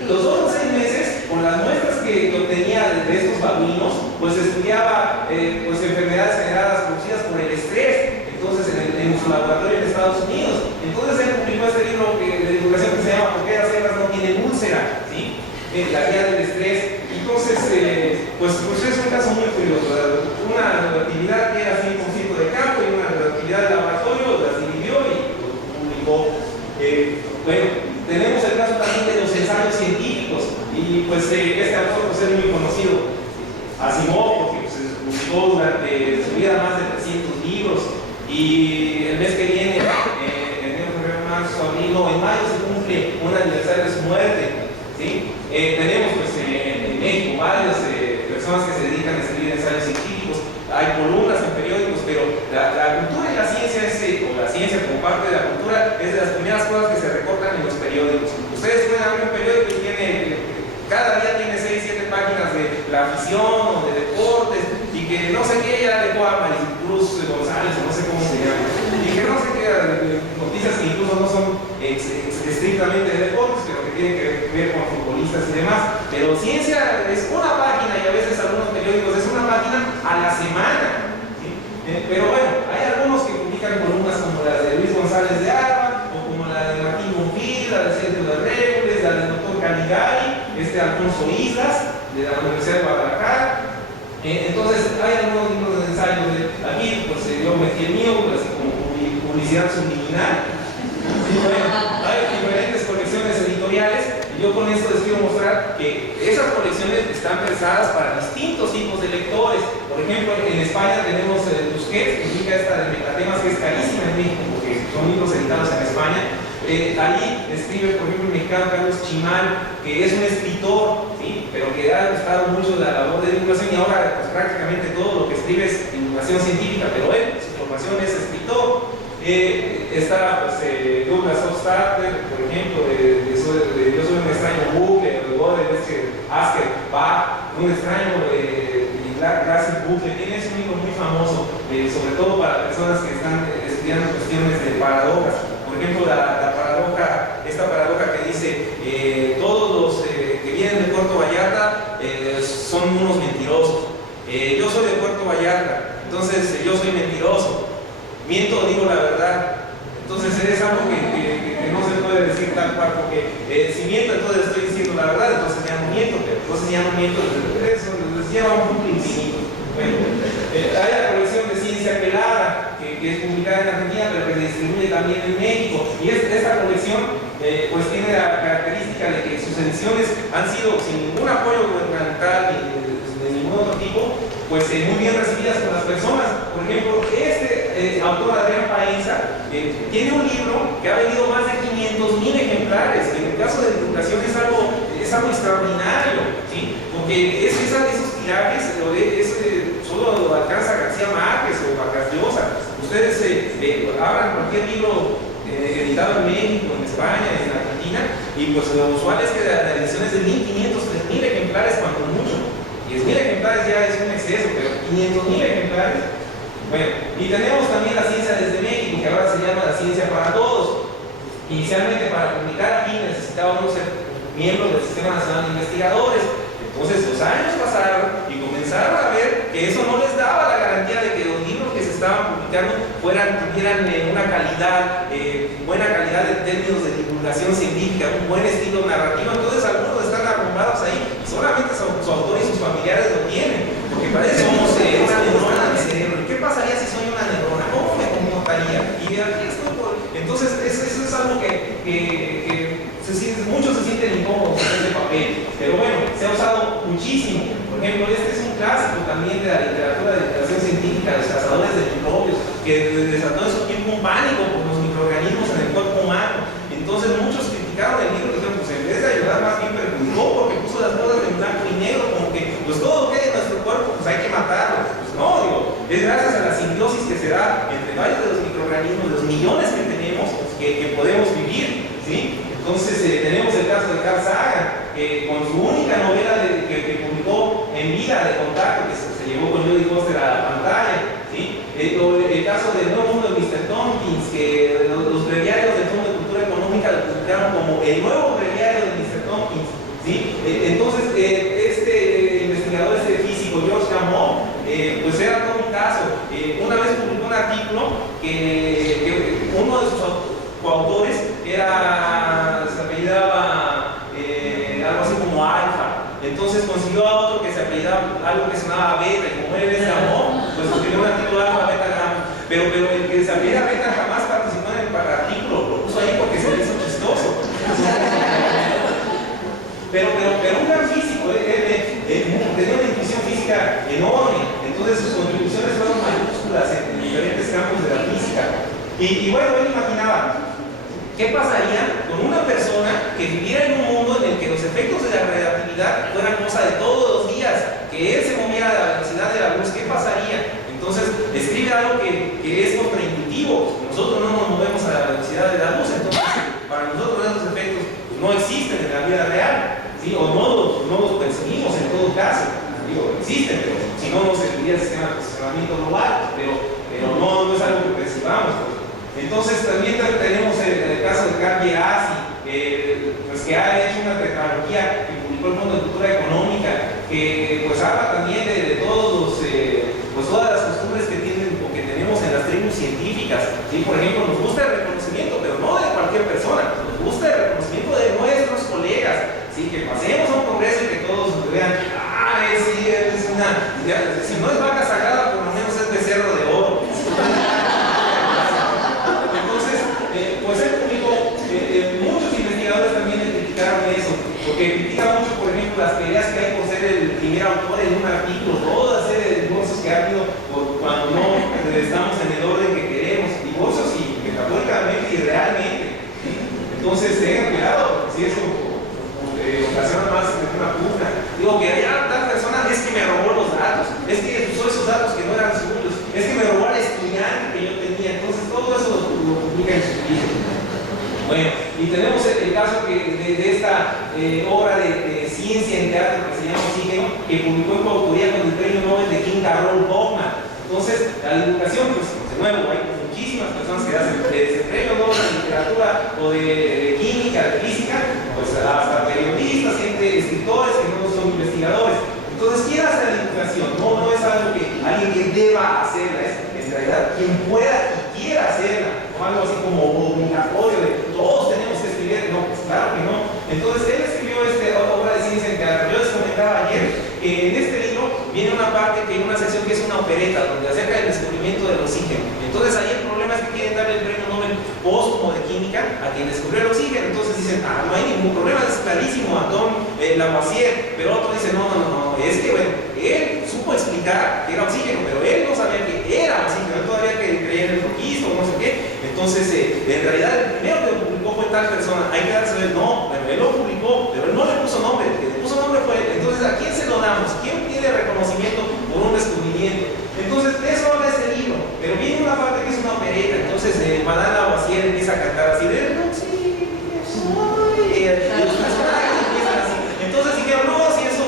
los otros 6 meses, con las muestras que obtenía de estos babuinos, pues estudiaba pues enfermedades generadas producidas por el estrés, entonces en su laboratorio en Estados Unidos. Entonces él publicó este libro de divulgación que se llama ¿Por qué las cebras no tienen úlcera? ¿Sí? La guía del estrés. Entonces, pues es un caso muy curioso. Una actividad que era 100% de campo y una actividad de laboratorio, las dividió y lo publicó. Bueno, tenemos el caso también de los ensayos científicos y pues este autor pues, es muy conocido, Asimov, porque pues, publicó durante su vida más de 300 libros y el mes que viene, enero, febrero, marzo, abril, no, en mayo se cumple un aniversario de su muerte, ¿sí? Tenemos pues en México varias personas que se dedican a escribir ensayos científicos, hay columnas en periódicos, pero la cultura y la ciencia o la ciencia como parte de la cultura es de las primeras cosas que se recortan en los periódicos. Ustedes pueden abrir un periódico y cada día tiene 6, 7 páginas de la afición o de deportes y que no sé qué ya dejó a Maricruz González o no sé cómo se llama y que no sé qué noticias que incluso no son estrictamente de deportes pero que tienen que ver con futbolistas y demás, pero ciencia es una página y a veces algunos periódicos es una página a la semana, ¿sí? Pero bueno, hay algunos que publican columnas como la de Luis González de Alba o como la de Martín Bonfil, la de Sergio de Régules, la del doctor Caligari, Alfonso Islas de la Universidad de Guadalajara. Entonces hay algunos libros de ensayos aquí, pues yo metí el mío, así como publicidad subliminal. Sí, bueno, hay diferentes colecciones editoriales y yo con esto les quiero mostrar que esas colecciones están pensadas para distintos tipos de lectores. Por ejemplo, en España tenemos Tusquets, que indica esta de Metatemas, que es carísima en México porque son libros editados en España. Ahí escribe, por ejemplo, el mexicano Carlos Chimal, que es un escritor, ¿sí? Pero que ha gustado mucho la labor de divulgación y ahora pues, prácticamente todo lo que escribe es divulgación científica, pero él, su formación es escritor. Está pues, Douglas Hofstadter, por ejemplo, de Yo soy un extraño bucle, de Asker Bach, un extraño Gracie Bucle. Tiene un libro muy famoso, sobre todo para personas que están estudiando cuestiones de paradojas. Por ejemplo, la paradoja paradoja que dice, todos los que vienen de Puerto Vallarta son unos mentirosos. Yo soy de Puerto Vallarta, entonces yo soy mentiroso. Miento, digo la verdad. Entonces es algo que no se puede decir tal cual, porque si miento, entonces estoy diciendo la verdad, entonces ya no miento, pero entonces ya no miento, eso les lleva a un punto infinito. Bueno, hay la colección de ciencia pelada, que es publicada en Argentina, pero que se distribuye también en México, y esta colección pues tiene la característica de que sus ediciones han sido sin ningún apoyo gubernamental ni de ningún otro tipo, pues muy bien recibidas por las personas. Por ejemplo, autor Adrián Paenza tiene un libro que ha vendido más de 500,000 ejemplares, que en el caso de divulgación es algo extraordinario, ¿sí? Porque esos tirajes solo alcanza García Márquez o Vargas Llosa. Ustedes abran cualquier libro editado en México, en España, en Argentina, y pues lo usual es que la edición es de 1,500, 3,000 ejemplares cuando mucho. 10,000 ejemplares ya es un exceso, pero 500,000 ejemplares. Bueno, y tenemos también la ciencia desde México, que ahora se llama la ciencia para todos. Inicialmente, para publicar aquí necesitábamos ser miembros del Sistema Nacional de Investigadores. Entonces los años pasaron y comenzaron a ver que eso no les daba la garantía de que los libros que se estaban publicando tuvieran una calidad, buena calidad en términos de divulgación científica, un buen estilo narrativo. Entonces algunos están arrumbados ahí y solamente su autor y sus familiares lo tienen, porque parece somos una neurona de cerebro. ¿Qué pasaría si soy una neurona? ¿Cómo me comportaría? Y aquí estoy por... Entonces eso es algo que muchos se sienten incómodos con ese papel, pero bueno, se ha usado muchísimo. Por ejemplo, este es un clásico también de la literatura de divulgación científica, Los cazadores de microbios, que desató en su tiempo un pánico por los microorganismos en el cuerpo humano. Entonces muchos criticaron el libro y dijeron, pues en vez de ayudar más bien perjudicó, porque puso las cosas en blanco y negro, como que pues todo lo que hay en nuestro cuerpo pues hay que matarlo. Pues no, digo, es gracias a la simbiosis que se da entre varios de los microorganismos, los millones que tenemos, que podemos vivir, ¿sí? Entonces tenemos el caso de Carl Sagan, que con su única novela que publicó en vida de contacto, que se llevó con Jodie Foster a la pantalla, ¿sí? El caso del Nuevo Mundo de Mr. Tompkins, que los breviarios del Fondo de Cultura Económica lo publicaron como el nuevo breviario de Mr. Tompkins, ¿sí? Entonces este investigador, este físico, George Gamow, pues era todo un caso. Una vez publicó un artículo que uno de sus coautores se apellidaba algo así como Alfa. Entonces consiguió a otro que se apellidaba algo que sonaba Beta, y como él es Gamow, pues escribió un artículo Alfa, Beta, Gamma. Pero el que se apellida Beta jamás participó en el artículo, lo puso ahí porque se le hizo chistoso. Pero un gran físico, tenía una intuición física enorme, entonces sus contribuciones fueron mayúsculas en diferentes campos de la física. Y bueno, él imaginaba, ¿qué pasaría con una persona que viviera en un mundo en el que los efectos de la relatividad fueran cosa de todos los días, que él se moviera a la velocidad de la luz? ¿Qué pasaría? Entonces, escribe algo que es contraintuitivo. Nosotros no nos movemos a la velocidad de la luz, entonces para nosotros esos efectos pues, no existen en la vida real, ¿sí? O no los percibimos en todo caso. Digo, existen, pero si no, no serviría el sistema de posicionamiento global, pero no es algo que percibamos. Entonces también tenemos el caso de Carl Gerasi, pues, que ha hecho una tecnología que publicó el Fondo de Cultura Económica, que pues habla también de todos pues todas las costumbres que tenemos en las tribus científicas, ¿sí? Por ejemplo, nos gusta el reconocimiento, pero no de cualquier persona, nos gusta el reconocimiento de nuestros colegas, ¿sí? Que pasemos a un congreso y que todos nos vean, sí, es si no es vaca sagrada, por lo menos es becerro de oro. Pues él publicó, muchos investigadores también le criticaron eso, porque critican mucho, por ejemplo, las peleas que hay por ser el primer autor en un artículo, toda serie de divorcios que ha habido cuando no estamos en el orden que queremos, divorcios y metafóricamente y realmente. Entonces, tengan cuidado, si eso ocasiona más de una pugna. Digo que allá tal persona es que me robó los datos, es que usó esos datos que no eran suyos, es que me robó al estudiante que yo tenía. Entonces, todo eso lo publica en su libro. Bueno, y tenemos el caso de esta obra de ciencia en teatro que se llama Oxígeno, que publicó en coautoría con el premio Nobel de King Carroll Bowman. Entonces, la divulgación, pues de nuevo, hay muchísimas personas que hacen desde premios Nobel de literatura o de química, de física, pues hasta periodistas, gente, escritores que no son investigadores. Entonces, ¿quién hace la divulgación? No es algo que alguien que deba hacerla, es en realidad quien pueda y quiera hacerla, o algo así como obligatorio de todos tenemos que escribir. No, pues claro que no. Entonces, él escribió esta obra de ciencia en teatro. Yo les comentaba ayer que en este libro viene una parte, que hay una sección que es una opereta, donde acerca del descubrimiento del oxígeno. Entonces, ahí el problema es que quieren darle el premio Nobel póstumo de química a quien descubrió el oxígeno. Entonces dicen, no hay ningún problema, es clarísimo, Lavoisier. Pero otro dice, no, es que bueno, él supo explicar que era oxígeno, pero él no sabía que era oxígeno, él todavía creía en el roquizo, no sé qué. Entonces, en realidad, el primero que lo publicó fue tal persona. Hay que darse a ver, no, bueno, él lo publicó, pero él no le puso nombre. El que le puso nombre fue él. Entonces, ¿a quién se lo damos? ¿Quién pide reconocimiento por un descubrimiento? Entonces, de eso habla este libro. Pero viene una parte que es una opereta. Entonces, Madame Lavoisier empieza a cantar así de oxígeno soy. Y los personajes empiezan así. Entonces dijeron, no, si eso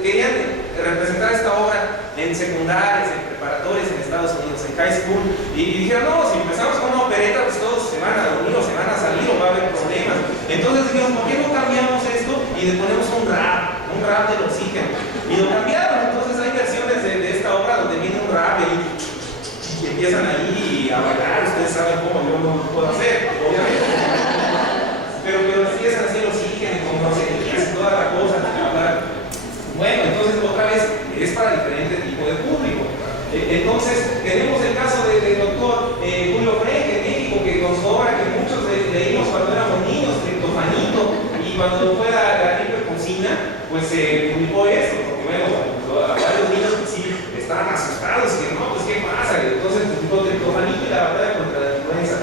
querían representar esta obra en secundarias, en preparatorias en Estados Unidos, en high school, y dijeron, no, si empezamos con una opereta, pues todos se van a dormir o se van a salir o va a haber problemas. Entonces dijeron, ¿por qué no cambiamos esto y le ponemos un rap del oxígeno? Y lo cambiaron. Entonces hay versiones de esta obra donde viene un rap y empiezan ahí a bailar. Ustedes saben cómo, yo no lo puedo hacer, obviamente. Pero empiezan así el oxígeno, como no sé qué, toda la cosa. Bueno, entonces otra vez es para diferente tipo de público. Entonces tenemos el caso del doctor Julio Frenk en México, que con su obra que muchos leímos cuando éramos niños, Triptofanito, y cuando fue la gripe porcina, pues publicó esto, porque bueno, varios niños que sí estaban asustados, que no, pues qué pasa. Entonces publicó Triptofanito y la batalla contra la influenza.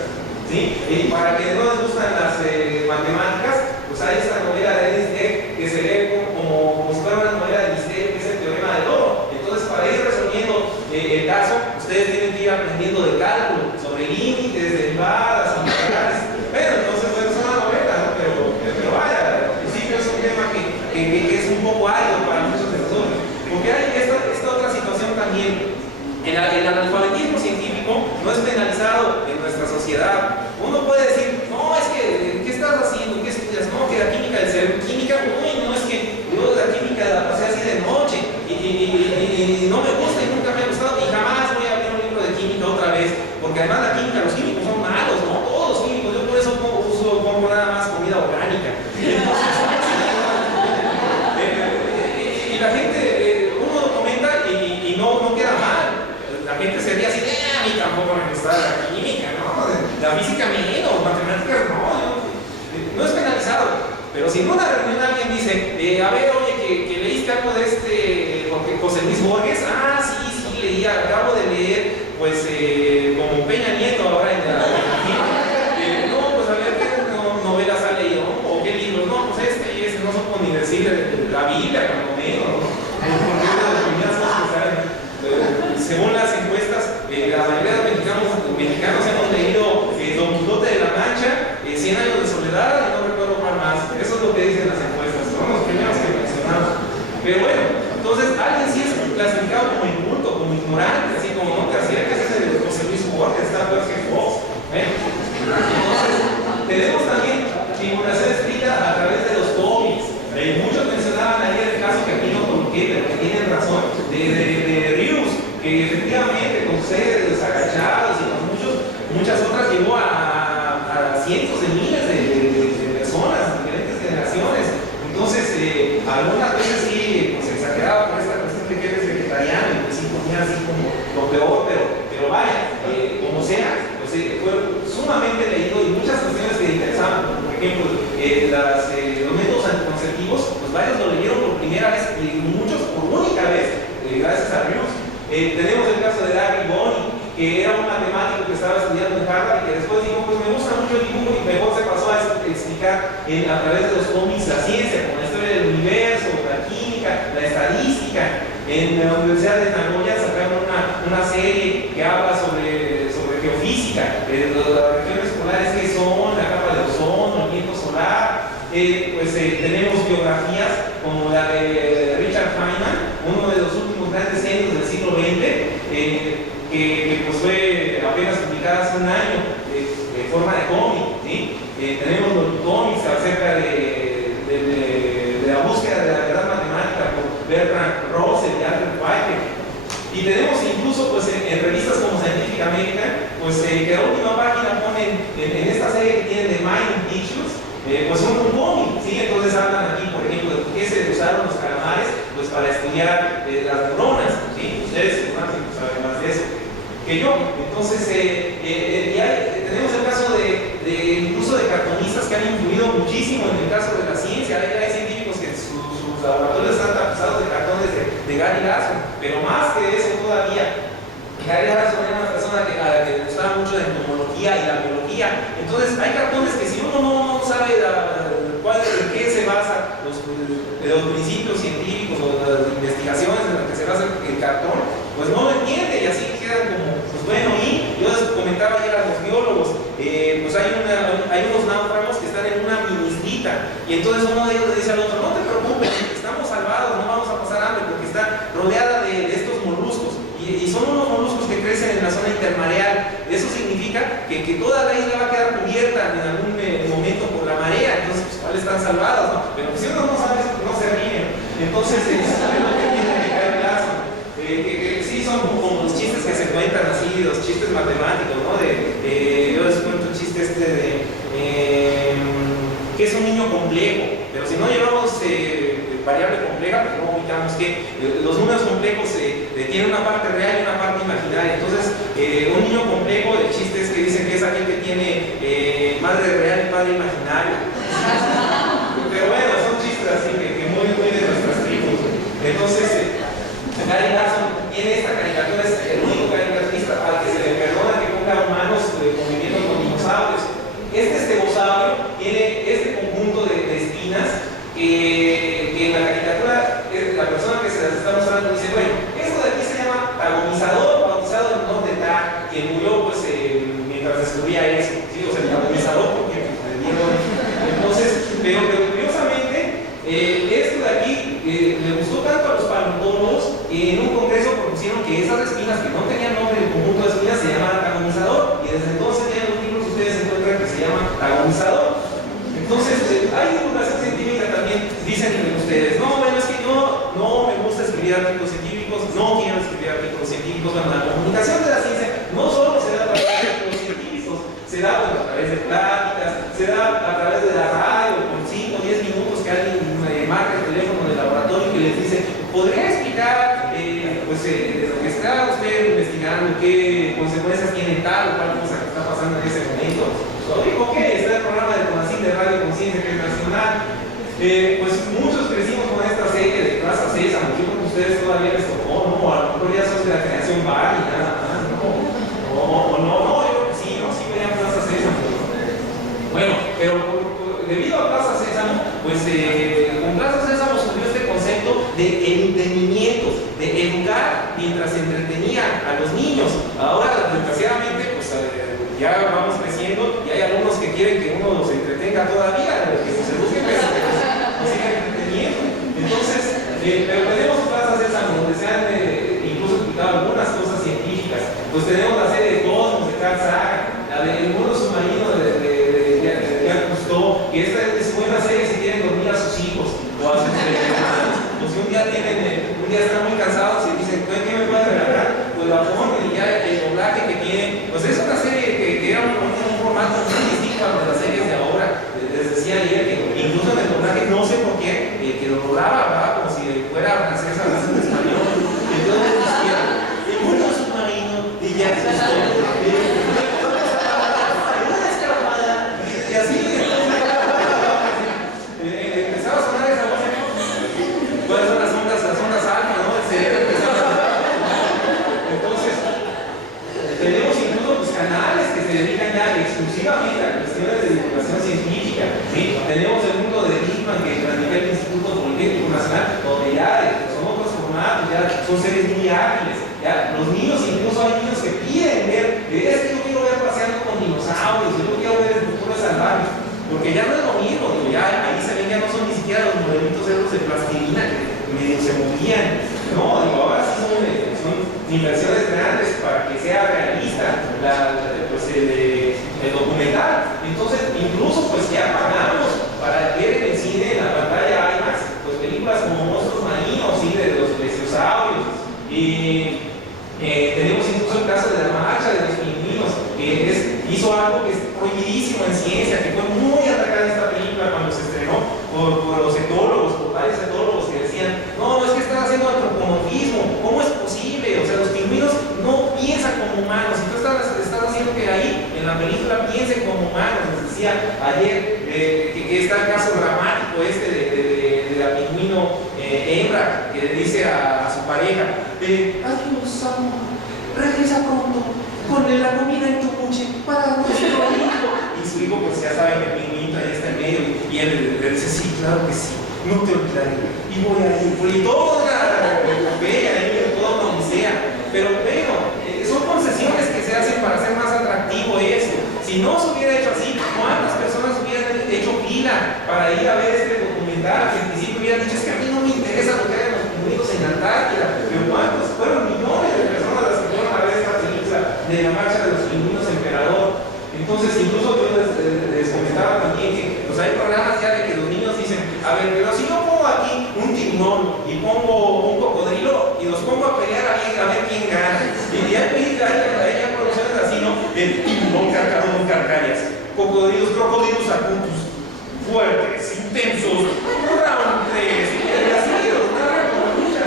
¿Sí? Y para quienes no les gustan las matemáticas, pues hay esta novela de Ernest Beck que se lee como si fuera una novela de misterio, que es el teorema del oro. Entonces, para ir resolviendo el caso, ustedes tienen que ir aprendiendo de cálculo sobre límites, derivadas, integrales. Bueno, entonces pues, es una novela, ¿no? Pero vaya, al principio es un tema que es un poco árido para muchos de nosotros. Porque hay esta otra situación también. El analfabetismo científico no es penalizado en nuestra sociedad. Uno puede decir, no, es que, ¿qué estás haciendo? ¿Qué estudias? No, que la química del cerebro. Química, uy, no, es que yo la química la pasé así de noche y no me gusta y nunca me ha gustado y jamás voy a abrir un libro de química otra vez, porque además la química, los químicos son malos, ¿no? Todos los químicos, yo por eso compro nada más comida orgánica. Y la gente, uno lo comenta y no queda mal. La gente se ríe así de, a mí tampoco me gusta la química, ¿no? La física menos, matemáticas no es penalizado. Pero si en una reunión alguien dice, a ver, oye, que leíste algo de José Luis Borges, sí, leí, acabo de leer, pues, como Peña Nieto ahora en la no, pues a ver, ¿qué novelas ha leído? ¿O qué libros? No, pues este y este, no son ni decir la Biblia, cuando menos, ¿no? Según las encuestas, la mayoría de los mexicanos hemos leído Don Quijote de la Mancha, 100 años de soledad y no recuerdo cuál más. Eso es lo que dicen las encuestas, son los primeros que mencionamos. Pero bueno, entonces alguien sí es clasificado como inculto, como ignorante, así como no te acerques, ese de José Luis Borges, está peor que vos. Entonces, tenemos también divulgación escrita a través de los cómics. Muchos mencionaban ayer el caso que aquí no coloqué, pero que tienen razón, de Rius, que efectivamente con seres agachados y con muchas otras llevó a cientos de miles de personas, diferentes generaciones. Entonces, algunas veces sí se exageraba por esta cuestión de que eres vegetariano y pues sí comía así como lo peor, pero vaya, como sea, pues fue sumamente leído y muchas cuestiones que interesaban, como por ejemplo los métodos anticonceptivos, pues varios lo leyeron por primera vez y muchos por única vez, gracias a Rius. Tenemos el caso de Larry Bonney, que era un matemático que estaba estudiando en Harvard y que después dijo, pues me gusta mucho el dibujo y mejor se pasó a explicar a través de los cómics la ciencia, como la historia del universo, la química, la estadística. En la Universidad de Nagoya sacaron una serie que habla sobre geofísica, las regiones polares que son, la capa de ozono, el viento solar. Tenemos biografías como la de Richard Feynman, uno de los últimos grandes genios del siglo XX, que pues fue apenas publicada hace forma de cómic, ¿sí? Tenemos los cómics acerca de la búsqueda de la verdad matemática por Bertrand Russell y Alfred Weicker. Y tenemos incluso pues, en revistas como Scientific American, pues que la última página ponen en esta serie que tienen de Mining Issues, pues un cómic, ¿sí? Entonces hablan aquí, por ejemplo, de por qué se usaron los calamares pues, para estudiar las neuronas, ¿sí? Ustedes seguramente saben más de eso que yo. Entonces, tenemos el caso incluso de cartonistas que han influido muchísimo en el caso de la ciencia. Hay científicos que sus laboratorios están tapizados de cartones de Gary Larson, pero más que eso todavía, Gary Larson era una persona a la que le gustaba mucho la entomología y la biología. Entonces, hay cartones que si uno no sabe en qué se basa los principios científicos o las investigaciones en las que se basa el cartón, pues no lo entiende y así quedan como, pues bueno, y yo les comentaba ayer a los biólogos, pues hay unos náufragos que están en una mini islita y entonces uno de ellos le dice al otro, no te preocupes, estamos salvados, no vamos a pasar hambre porque está rodeada de estos moluscos y son unos moluscos que crecen en la zona intermareal. Eso significa que toda la isla va a quedar cubierta en algún momento por la marea, entonces pues cuáles están salvados, ¿no? Pero si uno no sabe eso, no se ríe. Entonces, es lo que tiene que caer plazo. Sí, son como los chistes que se cuentan así, los chistes matemáticos, ¿no? Yo les cuento un chiste que es un niño complejo, pero si no llevamos variable compleja, pues no ubicamos que los números complejos tienen una parte real y una parte imaginaria. Entonces, un niño complejo, el chiste es que dicen que es aquel que tiene madre real y padre imaginario. Pero bueno, son chistes así que muy de nuestras tribus. Entonces, Gary Larson tiene esta caricatura, es el único caricaturista al que se le perdona que ponga humanos conviviendo con dinosaurios. Este estegosaurio tiene este conjunto de espinas que en la caricatura la persona que se las está mostrando dice, bueno, esto de aquí se llama tagonizador, bautizado en honor de Ta, quien murió pues, mientras descubría eso, ¿sí? O sea, el tagonizador, porque pues, le dieron. Entonces, pero curiosamente, esto de aquí le gustó tanto a los paleontólogos que en un congreso propusieron que esas espinas que no tenían nombre, el conjunto de espinas se llamaban tagonizador, y desde entonces ya en los libros ustedes encuentran que se llama tagonizador. Entonces, hay divulgación científica también, dicen ustedes, no, bueno, es que yo no me gusta escribir artículos científicos, no quiero escribir artículos científicos. Bueno, la comunicación de la ciencia no solo se da a través de artículos científicos, se da pues, a través de pláticas, se da a través de la radio, con 5 o 10 minutos que alguien marca el teléfono del laboratorio y que les dice, ¿podría explicar pues, de lo que está usted investigando, qué consecuencias tiene tal o cual cosa que está pasando en ese momento? Digo, ok, está el programa de CONACYT de Radio Conciencia, que es nacional. Pues muchos crecimos con esta serie de Plaza Sésamo. Yo creo que ustedes todavía les tocó, ¿no? A lo mejor ya sos de la generación Barbie, nada más, ¿no? Yo creo que sí, ¿no? Sí veían Plaza Sésamo. Bueno, pero debido a Plaza Sésamo, pues con Plaza Sésamo surgió este concepto de entretenimiento, de educar mientras se entretenía a los niños. Ahora, desgraciadamente, pues ya vamos creciendo y hay algunos que quieren que uno los entretenga todavía, que se busquen que nos sigan entreteniendo. Entonces, pero tenemos Plaza Sésamo donde se han incluso explicado algunas cosas científicas. Pues tenemos la serie de Cosmos de Carl Sagan, la del mundo submarino de Jacques Cousteau, que esta es buena serie si quieren dormir a sus hijos o a sus hermanos. O si un día están muy cansados y dicen, ¿qué me puede regalar? Pues la ponen y ya el doblaje que tiene, pues es una serie que era un formato muy distinto a las series de ahora. Les decía ayer que incluso en el doblaje, no sé por qué, que lo doblaba como si fuera francés hablando en español. Entonces decía, el mundo submarino y ya se y así empezaba a sonar esa voz. ¿Cuáles son las ondas alfa, no? El cerebro empezaba a... Entonces, tenemos incluso pues, canales que se dedican ya exclusivamente a cuestiones de divulgación científica, ¿sí? Tenemos el mundo de Hickman que transmite el Instituto Politécnico Nacional, donde ya son otros formatos, ya son series muy ágiles. Ya, los niños, incluso hay niños que piden ver, es que yo quiero ver paseando con dinosaurios, yo quiero ver el futuro salvajes, porque ya no es lo mismo, digo, ya ahí se ven, ya no son ni siquiera los modelitos esos de plastilina que medio se movían, no, digo, ahora sí son inversiones grandes para que sea realista el documental, Tenemos incluso el caso de la marcha de los pingüinos, que hizo algo que es prohibidísimo en ciencia, que fue muy atacada esta película cuando se estrenó por los etólogos, por varios etólogos que decían, no, es que están haciendo antropomorfismo, ¿cómo es posible? O sea, los pingüinos no piensan como humanos, y tú estás haciendo que ahí en la película piensen como humanos. Les decía ayer que está el caso dramático de la pingüino hembra, que le dice a su pareja, adiós amor, regresa pronto con la comida en tu coche para nuestro hijo. Y su hijo, pues ya saben que el pingüino ahí está en medio, y él le dice, sí, claro que sí, no te olvidaré, y voy a ir, y toda la epopeya, todo donde sea. Pero bueno, son concesiones que se hacen para hacer más atractivo esto. Si no se hubiera hecho así, ¿cuántas personas hubieran hecho fila para ir a ver este documental? Que al principio hubieran dicho, es que a mí no me interesa lo que hagan los pingüinos en Antártida. Pero ¿cuántos? Fueron millones de personas las que fueron a ver esta película de la marcha de los pingüinos emperador. Entonces, incluso yo les comentaba también que pues hay programas ya de que los niños dicen, a ver, pero si yo pongo aquí un tiburón y pongo un cocodrilo y los pongo a pelear a ver quién gana. Y ya hay producciones así, ¿no? El tiburón carcadón carcarias, crocodilos acutus, fuertes, intensos, round 3, y así los narran como lucha.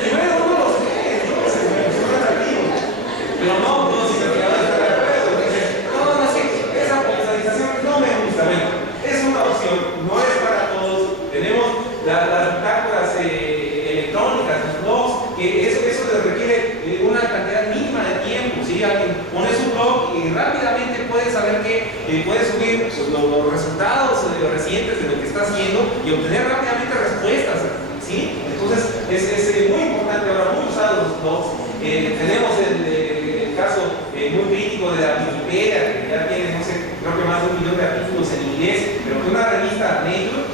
Y bueno, uno los ve, entonces, son atractivos. Pero no, todos se quedan de estar de acuerdo. Dicen, no, es que esa polarización no me gusta. Bueno, es una opción, no es para todos. Tenemos las bitácoras electrónicas, los blogs, que eso les requiere una cantidad mínima de tiempo. ¿Sí? Alguien pone su blog y rápidamente puede saber que puede subir pues, los resultados recientes de lo que está haciendo y obtener rápidamente respuestas. ¿Sí? Entonces es muy importante, ahora muy usados los blogs. Tenemos el caso muy crítico de la Wikipedia, que ya tiene, no sé, creo que más de 1 millón de artículos en inglés, pero que una revista Nature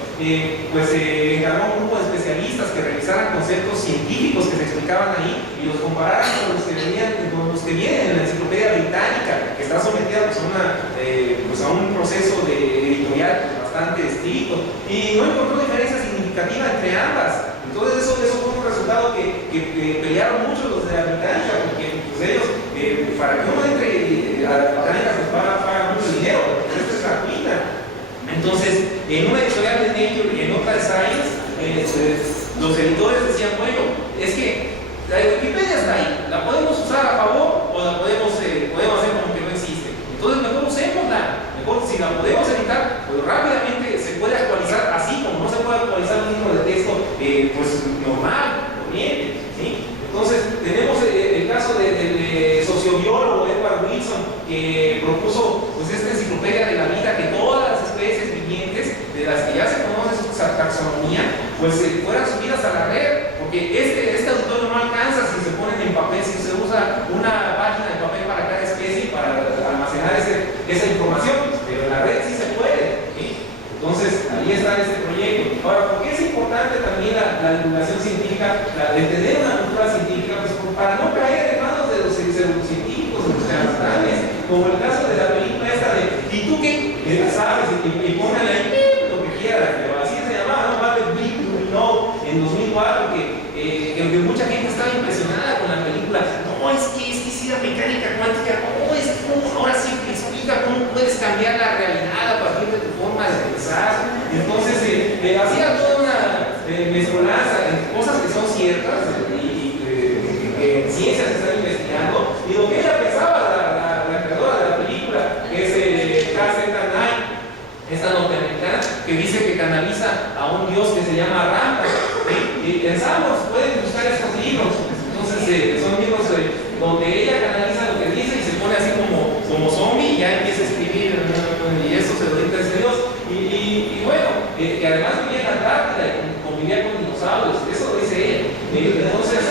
pues encargó un grupo de especialistas que revisaran conceptos científicos que se explicaban ahí y los compararan con los que vienen en la enciclopedia británica, que está sometida pues, a un proceso editorial bastante estricto, y no encontró diferencia significativa entre ambas. Entonces eso fue un resultado que pelearon mucho los de la británica, porque pues, ellos, para que uno entre a la británica, pues pagan mucho dinero, pero esto es gratuita. Entonces, en una editorial de Nature y en otra de Science, los editores decían, bueno, es que la Wikipedia está ahí, la podemos usar a favor o la podemos hacer como que no existe. Entonces, mejor usémosla. Mejor, si la podemos editar, pues rápidamente se puede actualizar, así como no se puede actualizar un libro de texto pues normal, corriente, ¿sí? Entonces, tenemos el caso del sociobiólogo Edward Wilson, que propuso pues, esta enciclopedia de la vida, que todas las especies vivientes de las que ya se conoce su taxonomía, pues fueran subidas a la red, porque este auditorio no alcanza si se ponen en papel, si se usa una página de papel para cada especie para almacenar esa información, pero en la red sí se puede, ¿sí? Entonces, ahí está este proyecto. Ahora, ¿por qué es importante también la divulgación científica, de tener una cultura científica? Pues para no caer en manos de los pseudocientíficos, de los charlatanes, como el caso de la película esta de ¿y tú qué? ¿Sabes? Y pónganle ahí lo que quieran, pero así se llamaba, ¿no? Battle Big No, en 2004, que mucha gente estaba impresionada con la película. No, es que sí, la mecánica cuántica, no, es que ahora sí que explica cómo puedes cambiar la realidad a partir de tu forma de pensar. Entonces, hacía toda una mezcolanza en cosas que son ciertas y que en ciencia se están investigando, y lo que ella pensaba, la creadora de la película, que es KZ9, esta norteamericana, que dice que canaliza a un dios que se llama Rama. Y pensamos, pueden buscar estos libros. Entonces, son libros donde ella canaliza lo que dice y se pone así como zombie y ya empieza a escribir, y eso se lo dicta a ese dios. Y bueno, que además vivía en la Antártida y convivía con dinosaurios, eso lo dice ella. Entonces,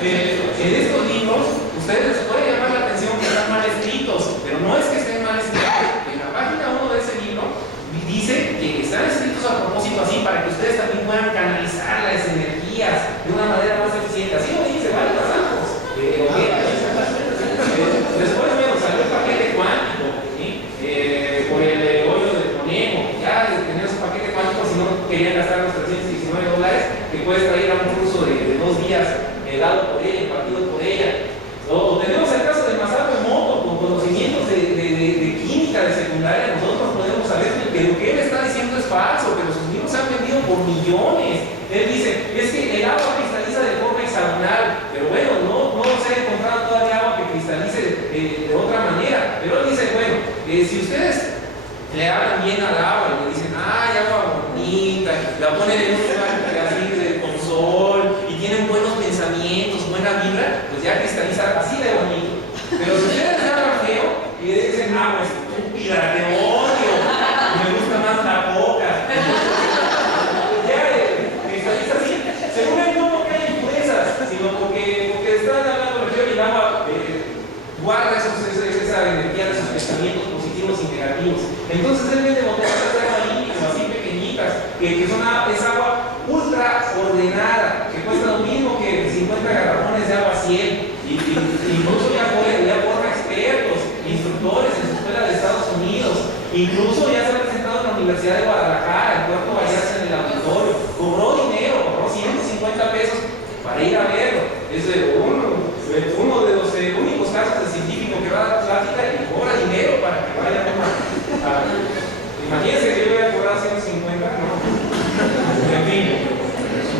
en estos libros, ustedes les puede llamar la atención que están mal escritos, pero no es que estén mal escritos. En la página 1 de ese libro dice que están escritos a propósito así para que ustedes también puedan canalizar las energías de una manera más eficiente. Así lo dice, vale, pasamos. Después, bueno, salió el paquete cuántico, ¿sí? Por el hoyo del conejo. Ya tenían su paquete cuántico si no querían gastar los $319, que puedes traer a un curso de 2 días dado por ella. si ustedes le hablan bien al agua y le dicen, ay, agua bonita, la ponen en un lugar así con sol y tienen buenos pensamientos, buena vibra, pues ya cristaliza así de bonito. Pero si ustedes le hablan feo y le dicen, agua estúpida, te odio, me gusta más la coca, ya cristaliza así, según él no porque hay impurezas, sino porque están hablando de que el agua guarda esa energía de sus pensamientos positivos y negativos. Entonces él vende botellas de agua líquidas, así pequeñitas, que es agua ultra ordenada, que cuesta lo mismo que 50 garrafones de agua 100, y incluso ya forma expertos, instructores en su escuela de Estados Unidos, incluso ya se ha presentado en la Universidad de Guadalajara, en Puerto Vallarta, en el auditorio, cobró dinero, cobró 150 pesos para ir a verlo. Es uno de los únicos casos de científico que va a dar plática y cobra dinero para que vaya imagínense que yo voy a cobrar 150, ¿no? En fin,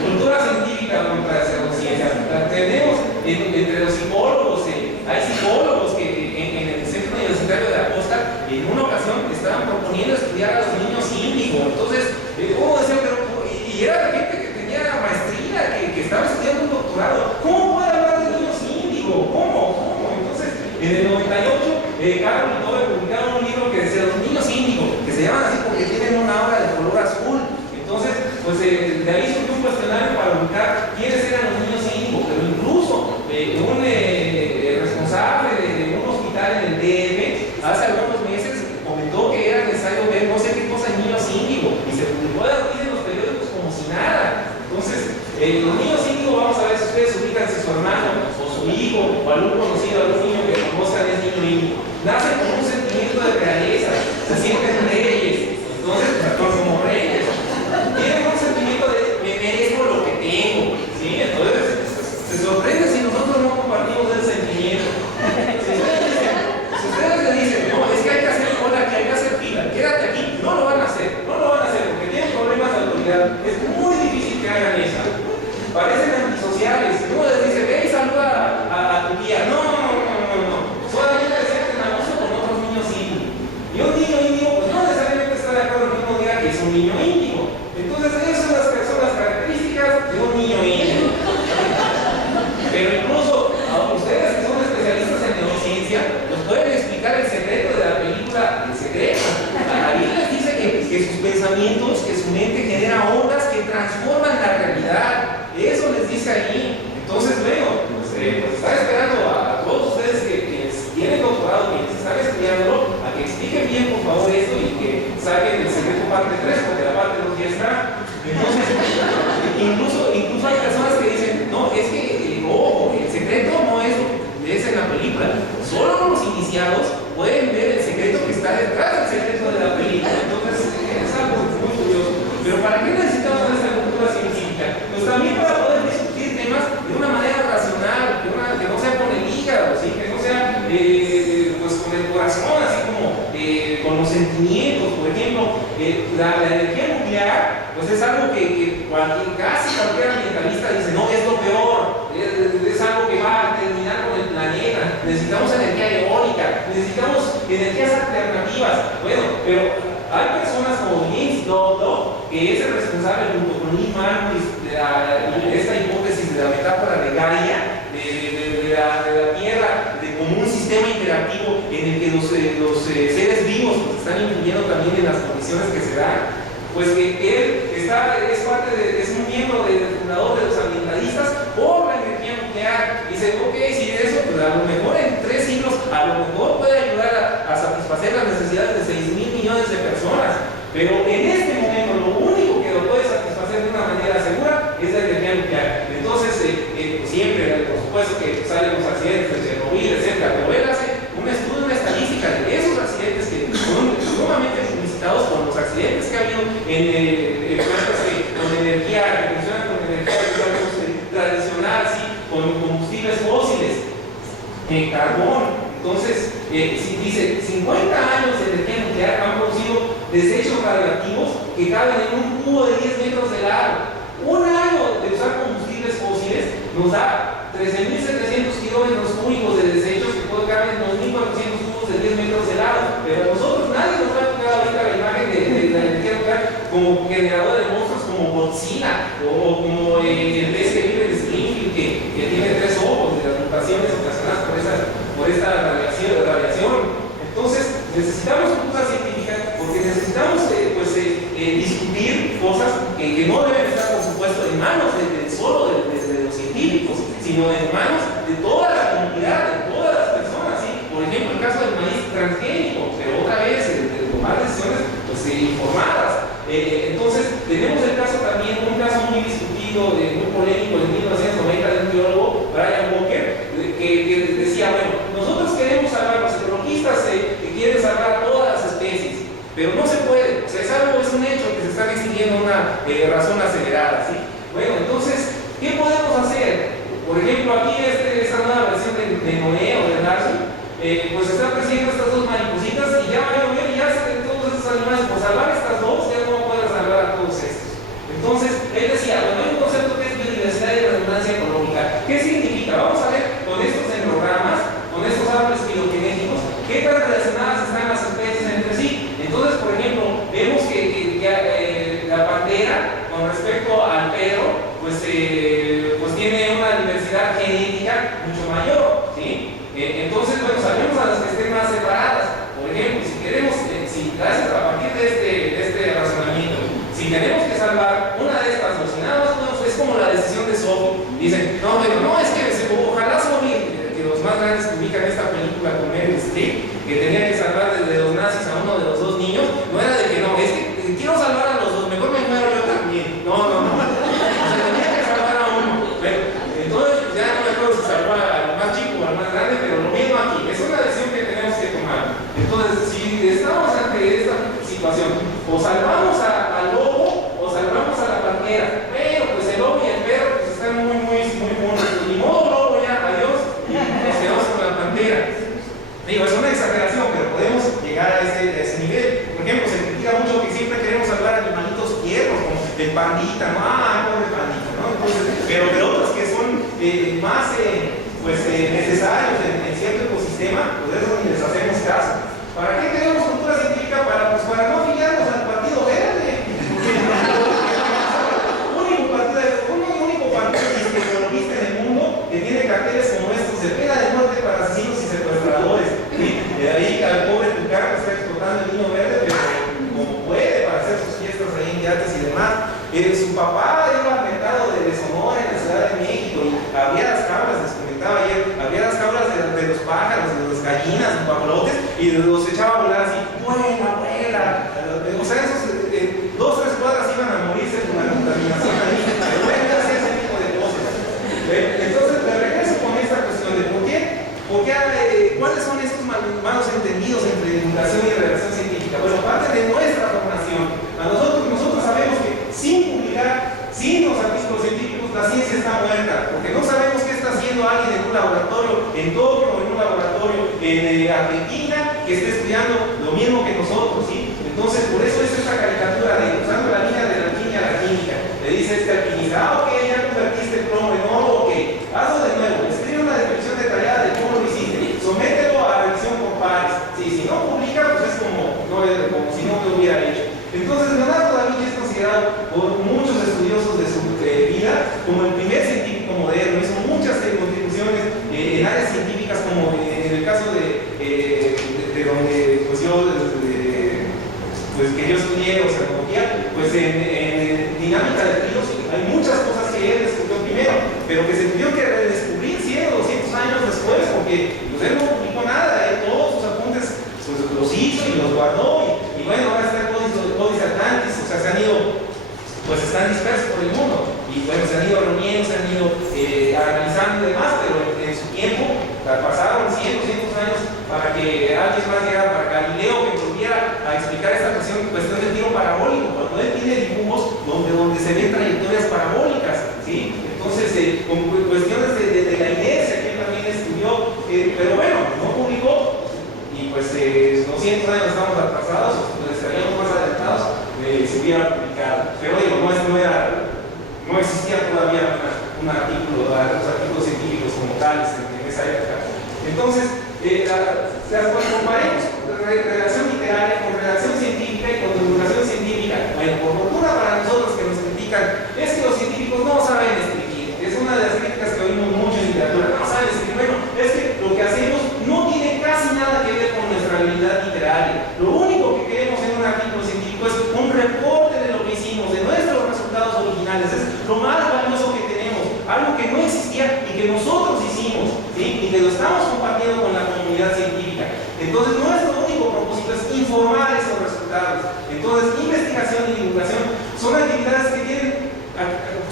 cultura científica para hacer ciencia. Tenemos entre los psicólogos, hay psicólogos que en el Centro Universitario de la Costa en una ocasión estaban proponiendo estudiar a los niños índigo. Entonces, uno decía, pero, y era la gente que tenía maestría, que estaba estudiando un doctorado. ¿Cómo puede hablar de niños índigo? ¿Cómo? Entonces, en el 98, Carlos y todo publicaron un libro que decía Los niños índigo, que se llaman así porque tienen una aura de color azul. Entonces, pues de ahí surgió un cuestionario para ubicar quiénes eran los niños índigo, pero incluso un responsable de un hospital en el DF hace algunos meses comentó que era necesario ver no sé qué cosa en niños índigo y se publicó en los periódicos como si nada. Entonces, los niños índigo, vamos a ver si ustedes ubican si su hermano o su hijo o algún conocido, algún niño que conozcan es niño índigo. Nacen con un sentimiento de realeza, se sienten reyes, entonces como reyes. Tienen un sentimiento de me merezco lo que tengo, ¿sí? Entonces se sorprende si nosotros no compartimos ese sentimiento. Si ustedes le dicen, no, es que hay que hacer cola, que hay que hacer fila, quédate aquí, no lo van a hacer porque tienen problemas de autoridad. Es muy difícil que hagan eso. Parecen antisociales. Uno les dice, ve y saluda a tu tía. No. Solamente se sienten a gusto con otros niños índigos. Y un niño índigo, pues no necesariamente está de acuerdo que uno diga que es un niño índigo. Entonces, esas son las características de un niño índigo. Pero incluso a ustedes que son especialistas en neurociencia, nos pueden explicar el secreto de la película El Secreto. Ahí les dice que sus pensamientos, que su mente genera ondas que transforman la realidad. Eso les dice ahí. Entonces, bueno, pues está esperando a todos ustedes que tienen doctorado, que están estudiándolo, a que expliquen bien, por favor, esto y que saquen El Secreto parte 3, porque la parte 2 ya está. Entonces, incluso hay personas que dicen, no, es que, ojo, el secreto no es lo que es en la película. Solo los iniciados pueden ver el secreto que está detrás del secreto de la película. Entonces, es algo muy curioso. Pero ¿para qué necesitamos esta cultura científica? Pues también para poder discutir temas de una manera racional, que no sea con el hígado, ¿sí? Que no sea pues con el corazón, así como con los sentimientos. Por ejemplo, la energía nuclear, pues es algo que casi cualquier ambientalista dice, no, es lo peor, es algo que va a terminar con el planeta. Necesitamos energía eólica, necesitamos energías alternativas. Bueno, pero hay personas como James Lovelock, que es el responsable junto con Lee Marcus de esta hipótesis de la metáfora de Gaia, de la Tierra como un sistema interactivo en el que los seres vivos pues, están influyendo también en las condiciones que se dan. Pues que él es un miembro fundador de los ambientalistas por la energía nuclear. Dice, ok, si eso, pues a lo mejor en 3 siglos, a lo mejor puede ayudar a satisfacer las necesidades de 6.000 millones de personas. Pero en este momento, lo único que lo puede satisfacer de una manera segura es la energía nuclear. Entonces, pues siempre, por supuesto, que salen los accidentes de Chernobyl, etc. Pero él hace un estudio, una estadística de esos accidentes que son sumamente publicitados con los accidentes que ha habido en plantas con energía, que funcionan con energía tradicional, ¿sí? Con combustibles fósiles, en carbón. Entonces, si dice 50 años de energía nuclear han producido desechos radioactivos que caben en un cubo de 10 metros de largo. Un año de usar combustibles fósiles nos da 13.700 kilómetros cúbicos de desechos que pueden caber en 2.400 cubos de 10 metros de largo. Pero nosotros como generadora de monstruos como Godzilla, o como el pez que vive en Springfield, que tiene 3 ojos de las mutaciones ocasionadas por esta radiación. Entonces, necesitamos cultura científica porque necesitamos discutir cosas que no deben estar, por supuesto, en manos solo de los científicos, sino en manos de toda la comunidad, de todas las personas, ¿sí? Por ejemplo, el caso del maíz transgénico, pero otra vez, de tomar decisiones informadas. Entonces, tenemos el caso también, un caso muy discutido, muy polémico, en 1990, de un biólogo, Brian Walker, que decía, bueno, nosotros queremos salvar, los ecologistas que quieren salvar a todas las especies, pero no se puede, o sea, es un hecho que se está extinguiendo una razón acelerada, ¿sí? Bueno, entonces, ¿qué podemos hacer? Por ejemplo, aquí esta nueva versión de Noé o de Darcy, pues está persiguiendo estas 2 maripositas y ya va a llover y ya se todos estos animales, por salvar estas 2, ya no puede salvar a todos estos. Entonces, él decía, bueno, hay un concepto que es biodiversidad y redundancia económica. ¿Qué significa? Vamos a ver con estos dendrogramas, con estos árboles filogenéticos, qué tan relacionadas están las especies entre sí. Entonces, por ejemplo, vemos que la pantera, con respecto al perro, pues tiene una diversidad genética mucho mayor, ¿sí? Entonces, bueno, salvemos a las que estén más separadas. Por ejemplo, si queremos, gracias a partir de este razonamiento, si tenemos que salvar una de estas dos, y nada más, bueno, es como la decisión de Sophie. Dicen, no, es que ojalá Sophie, que los más grandes que ubican esta película con Meryl Streep, que tenía que salvar desde los nazis a uno de los 2 niños, no era de que no, es que quiero salvar a los 2, mejor me muero yo también. No. O sea, tenía que salvar a uno. Pero, entonces, pues ya no me acuerdo si salvar al más chico o al más grande, pero lo mismo aquí, es una decisión que tenemos que tomar. Entonces, si estamos ante esta situación, o salvamos al lobo o salvamos a la pantera, pero pues el lobo y el perro pues están muy buenos. Ni modo lobo ya, adiós, y nos quedamos con la pantera. Digo, es una exageración, pero podemos llegar a ese nivel. Por ejemplo, se critica mucho que siempre queremos salvar animalitos tiernos, como el pandita, ¿no? Pobre pandita, ¿no? Entonces, pero otros que son más necesarios en cierto ecosistema, pues eso ni les hacemos caso. ¿Para qué tenemos cultura científica? Para no afiliarnos al Partido Verde. único partido ecologista en el mundo que tiene carteles como estos de pena de muerte para asesinos y secuestradores. ¿Sí? De ahí al pobre Tucán que está explotando el vino verde, pero como puede para hacer sus fiestas ahí en yates y demás. Su papá iba al mercado de Sonora en la Ciudad de México y había las cabras, les comentaba ayer, había las cabras de los pájaros, de las gallinas, los papalotes, y los echaba a volar así, vuela. O sea, esos 2 o 3 cuadras iban a morirse con la contaminación ahí, pero bueno, hacer ese tipo de cosas. Entonces, me regreso con esta cuestión de por qué, cuáles son estos malos entendidos entre divulgación y redacción científica. Bueno, parte de nuestra formación, nosotros sabemos que sin publicar, sin los artículos científicos, la ciencia está muerta, porque no sabemos qué está haciendo alguien en un laboratorio en Tokio o en un laboratorio en Argentina que esté estudiando lo mismo que nosotros, ¿sí? Entonces, por eso es esta caricatura de usando la línea de la alquimia a la química. Le dice este alquimista, ok, ya convertiste el plomo en oro, ok, hazlo de nuevo, escribe una descripción detallada de cómo lo hiciste, somételo a revisión por pares. Sí, si no publica, pues es como si no lo hubiera hecho. Entonces, Leonardo da Vinci es considerado por muchos estudiosos de su vida como el primer científico moderno. Hizo muchas contribuciones en áreas científicas, como en el caso de donde que yo estudié oceanografía, pues en dinámica de ríos hay muchas cosas que él descubrió primero, pero que se tuvieron que redescubrir 100 o 200 años después, porque pues, él no publicó nada, él todos sus apuntes pues, los hizo y los guardó, y bueno, ahora está el Códice Atlantis, o sea, se han ido, pues están dispersos por el mundo, y bueno, se han ido reuniendo, se han ido analizando y demás, pero en su tiempo pasaron 100 o 200 años para que alguien más llegara, para Galileo que volviera a explicar esta cuestión del tiro parabólico, cuando él tiene dibujos donde se ven trayectorias parabólicas, ¿sí? Entonces, con cuestiones de la inercia que él también estudió, pero bueno, no publicó, y pues 200 años estamos atrasados, pues estaríamos más adelantados, se hubiera publicado. Pero digo, no existía todavía un artículo, los artículos científicos como tales en esa época. Entonces, comparemos redacción literaria con redacción científica y con divulgación científica. Bueno, por lo no saben escribir. Es una de las críticas que oímos mucho en literatura. No saben escribir. Bueno, es que lo que hacemos no tiene casi nada que ver con nuestra habilidad literaria. Lo único que queremos en un artículo científico es un reporte de lo que hicimos, de nuestros resultados originales. Es lo más valioso que tenemos, algo que no existía y que nosotros hicimos, ¿sí? Y que lo estamos compartiendo con la comunidad científica. Entonces, nuestro único propósito es informar esos resultados. Entonces, investigación y divulgación son actividades que tienen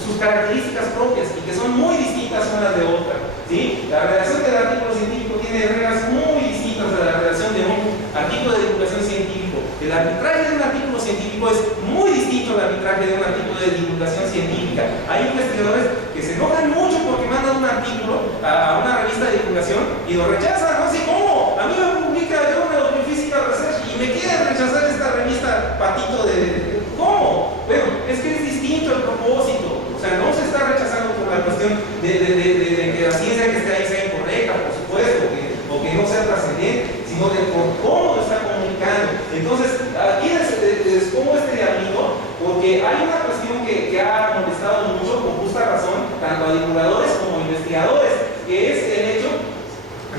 sus características propias y que son muy distintas unas de otras, ¿sí? La redacción del artículo científico tiene reglas muy distintas a la redacción de un artículo de divulgación científico. El arbitraje de un artículo científico es muy distinto al arbitraje de un artículo de divulgación científica. Hay investigadores que se enojan mucho porque mandan un artículo a una revista de divulgación y lo rechazan. No sé cómo. A mí me publica Journal of Geophysical Research y me quieren rechazar esta revista patito de... ¿Cómo? Bueno, es que es distinto el propósito. O sea, no se está rechazando por la cuestión de que la ciencia que esté ahí sea incorrecta, por supuesto, o que no sea trascendente, sino de por cómo lo está comunicando. Entonces, aquí les pongo este diablito porque hay una cuestión que ha molestado mucho, con justa razón, tanto a divulgadores como a investigadores, que es el hecho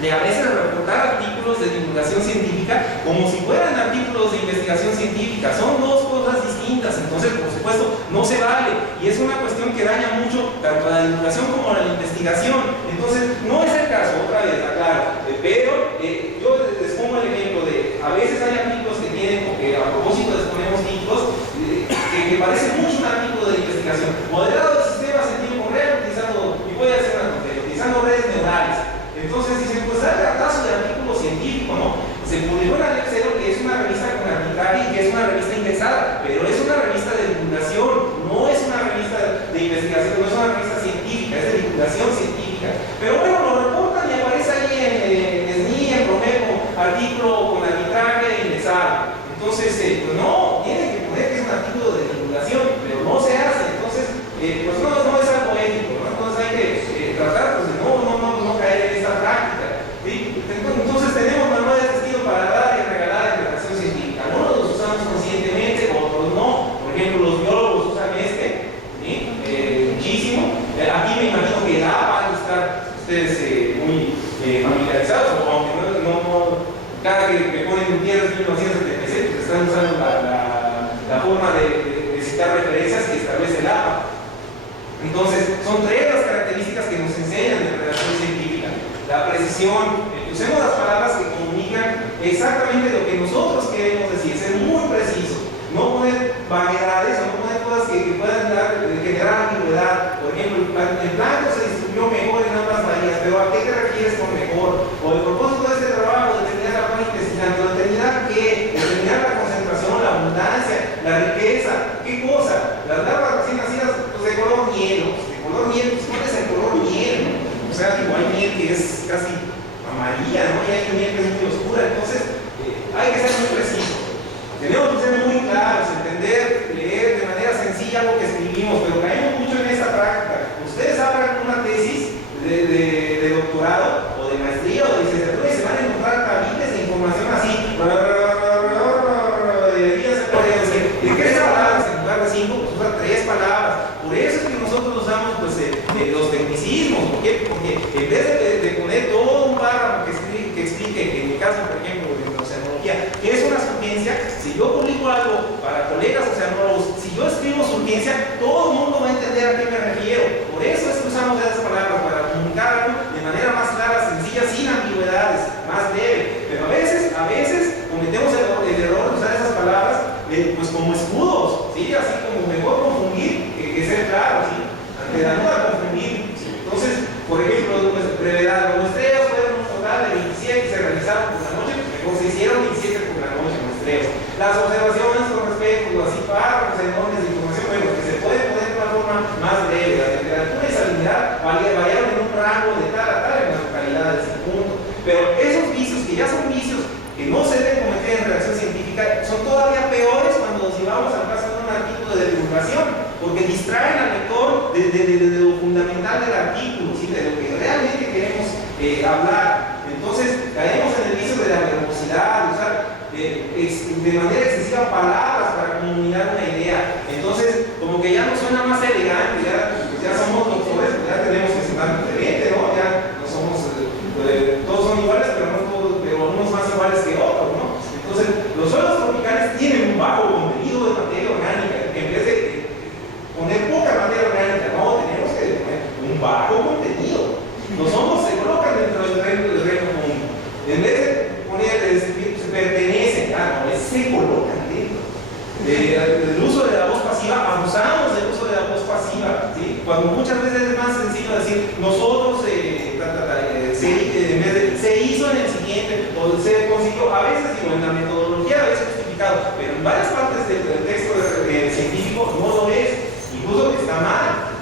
de a veces reportar artículos de divulgación científica como si fueran artículos de investigación científica. Son dos cosas distintas, entonces por supuesto no se vale y es una cuestión que daña mucho tanto a la divulgación como a la investigación. Entonces no es el caso, otra vez, aclaro, pero yo les pongo el ejemplo de a veces hay artículos que tienen, o que a propósito les ponemos títulos que parecen mucho un artículo de investigación: modelado de sistemas en tiempo real utilizando, y voy a hacer una tontería, utilizando redes neurales. Entonces dicen, pues hay cartazo de artículo científico, ¿no? Se publicó en Alex Zero, que es una revista con arbitraje y que es una revista indexada, pero es una revista de divulgación, no es una revista de investigación, no es una revista científica, es de divulgación científica. Pero bueno, lo reportan y aparece ahí en SNI, en Promeco, artículo con arbitraje indexado. Entonces, pues no, tienen que poner que es un artículo de divulgación, pero no se hace. Entonces, pues no es algo ético, ¿no? Entonces hay que tratar pues, de no caer en esta práctica, ¿sí? Entonces tenemos manuales de estilo para dar y regalar en redacción científica. Algunos los usamos conscientemente, otros no. Por ejemplo, los biólogos usan este, ¿sí? Muchísimo. Aquí me imagino que van a estar ustedes muy familiarizados, aunque cada que ponen tierras 1976, pues están usando la forma de citar referencias que establece el APA. Entonces, son tres las características que nos enseñan en redacción científica. La precisión, usemos las palabras que comunican exactamente lo que nosotros queremos decir, ser muy preciso, no poner vaguedades o no poner cosas que puedan generar ambigüedad. Por ejemplo, el blanco se distribuyó mejor en ambas bahías, pero ¿a qué te refieres con mejor? O el propósito de este trabajo, determinar la fauna intestinal, determinar qué, determinar la concentración, la abundancia, la riqueza, ¿qué cosa? Las larvas recién nacidas, pues de color miel, pues ¿cuál es el color miel? O sea, digo, hay miel que es casi amarilla, ¿no? Y hay miel que es muy oscura, entonces hay que ser muy preciso. Tenemos que ser muy claros, entender, leer de manera sencilla lo que escribimos, pero caemos mucho en esta práctica. Ustedes abran una tesis de doctorado o de maestría o de licenciatura y se van a encontrar tabiques de información así. De 3 palabras en lugar de 5, pues usan 3 palabras. Por eso es que nosotros usamos pues, los tecnicismos. ¿Por qué? Porque en vez de poner todo un párrafo que explique, que en mi caso, por ejemplo, de oceanología, ¿qué es una surgencia? Si yo publico algo para colegas oceanólogos, si yo escribo surgencia, todo el mundo va a entender a qué me refiero. Por eso es que usamos esas palabras para comunicar algo de manera más clara, sencilla, sin ambigüedades, más breve. Pero a veces cometemos el error de usar esas palabras pues como escudos, ¿sí? Así como mejor confundir que ser claro, ¿sí? Ante la duda confundir. Entonces, por ejemplo, pues, brevedad, los muestreos fueron un total de 27 que se realizaron por la noche, mejor se hicieron 27 por la noche muestreos. Las observaciones con respecto, así párrafos enormes de información, bueno, que se puede poner de una forma más breve. La temperatura y salinidad variaron en un rango de tal a tal en las localidades, punto. Pero esos vicios, que ya son vicios que no se deben cometer en redacción científica, son todavía peores cuando los llevamos al caso de un artículo de divulgación, porque distraen al lector de lo fundamental del artículo, ¿sí? De lo que realmente queremos hablar. Entonces, caemos en el vicio de la verbosidad, de usar de manera excesiva palabras para comunicar una idea. Entonces, como que ya no suena más elegante, ya la metodología es justificado, pero en varias partes del texto científico no lo es, incluso está mal.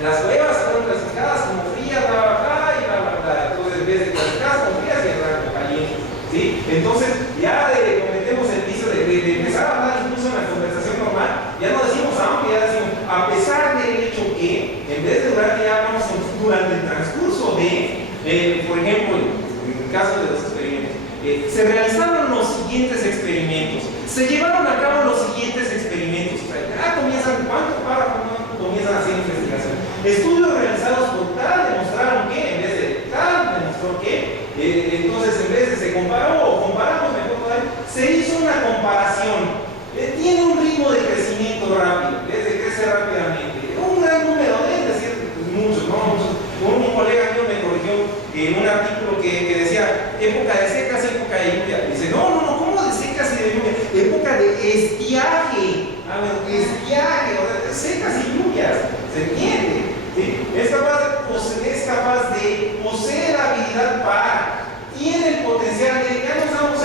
Las pruebas fueron clasificadas como frías, bla, bla, bla, y bla, bla, bla. Entonces, en vez de clasificadas como frías, ya eran como calientes, ¿sí? Entonces, ya cometemos el vicio de empezar a hablar incluso en la conversación normal, ya no decimos aunque, ya decimos a pesar del hecho que, en vez de durante, ya hablamos durante el transcurso de, por ejemplo, en el caso de los experimentos, se realizaron los siguientes experimentos, se llevaron a cabo los siguientes experimentos, o sea, ya comienzan, ¿cuántos párrafos comienzan a hacer investigación? Estudios realizados por tal demostraron que, en vez de tal demostró que, entonces en vez de se comparó o comparamos mejor todavía, se hizo una comparación. Tiene un ritmo de crecimiento rápido, es de crecer rápidamente, un gran número, es decir, muchos, ¿no? Muchos. Un colega mío me corrigió en un artículo que decía época de secas, época de lluvia. Dice, no, ¿cómo de secas y de lluvia? Época de estiaje. A ver, estiaje, o sea, secas y lluvias, ¿se entiende? ¿Sí? Es capaz de poseer habilidad para, tiene el potencial de, ya no usamos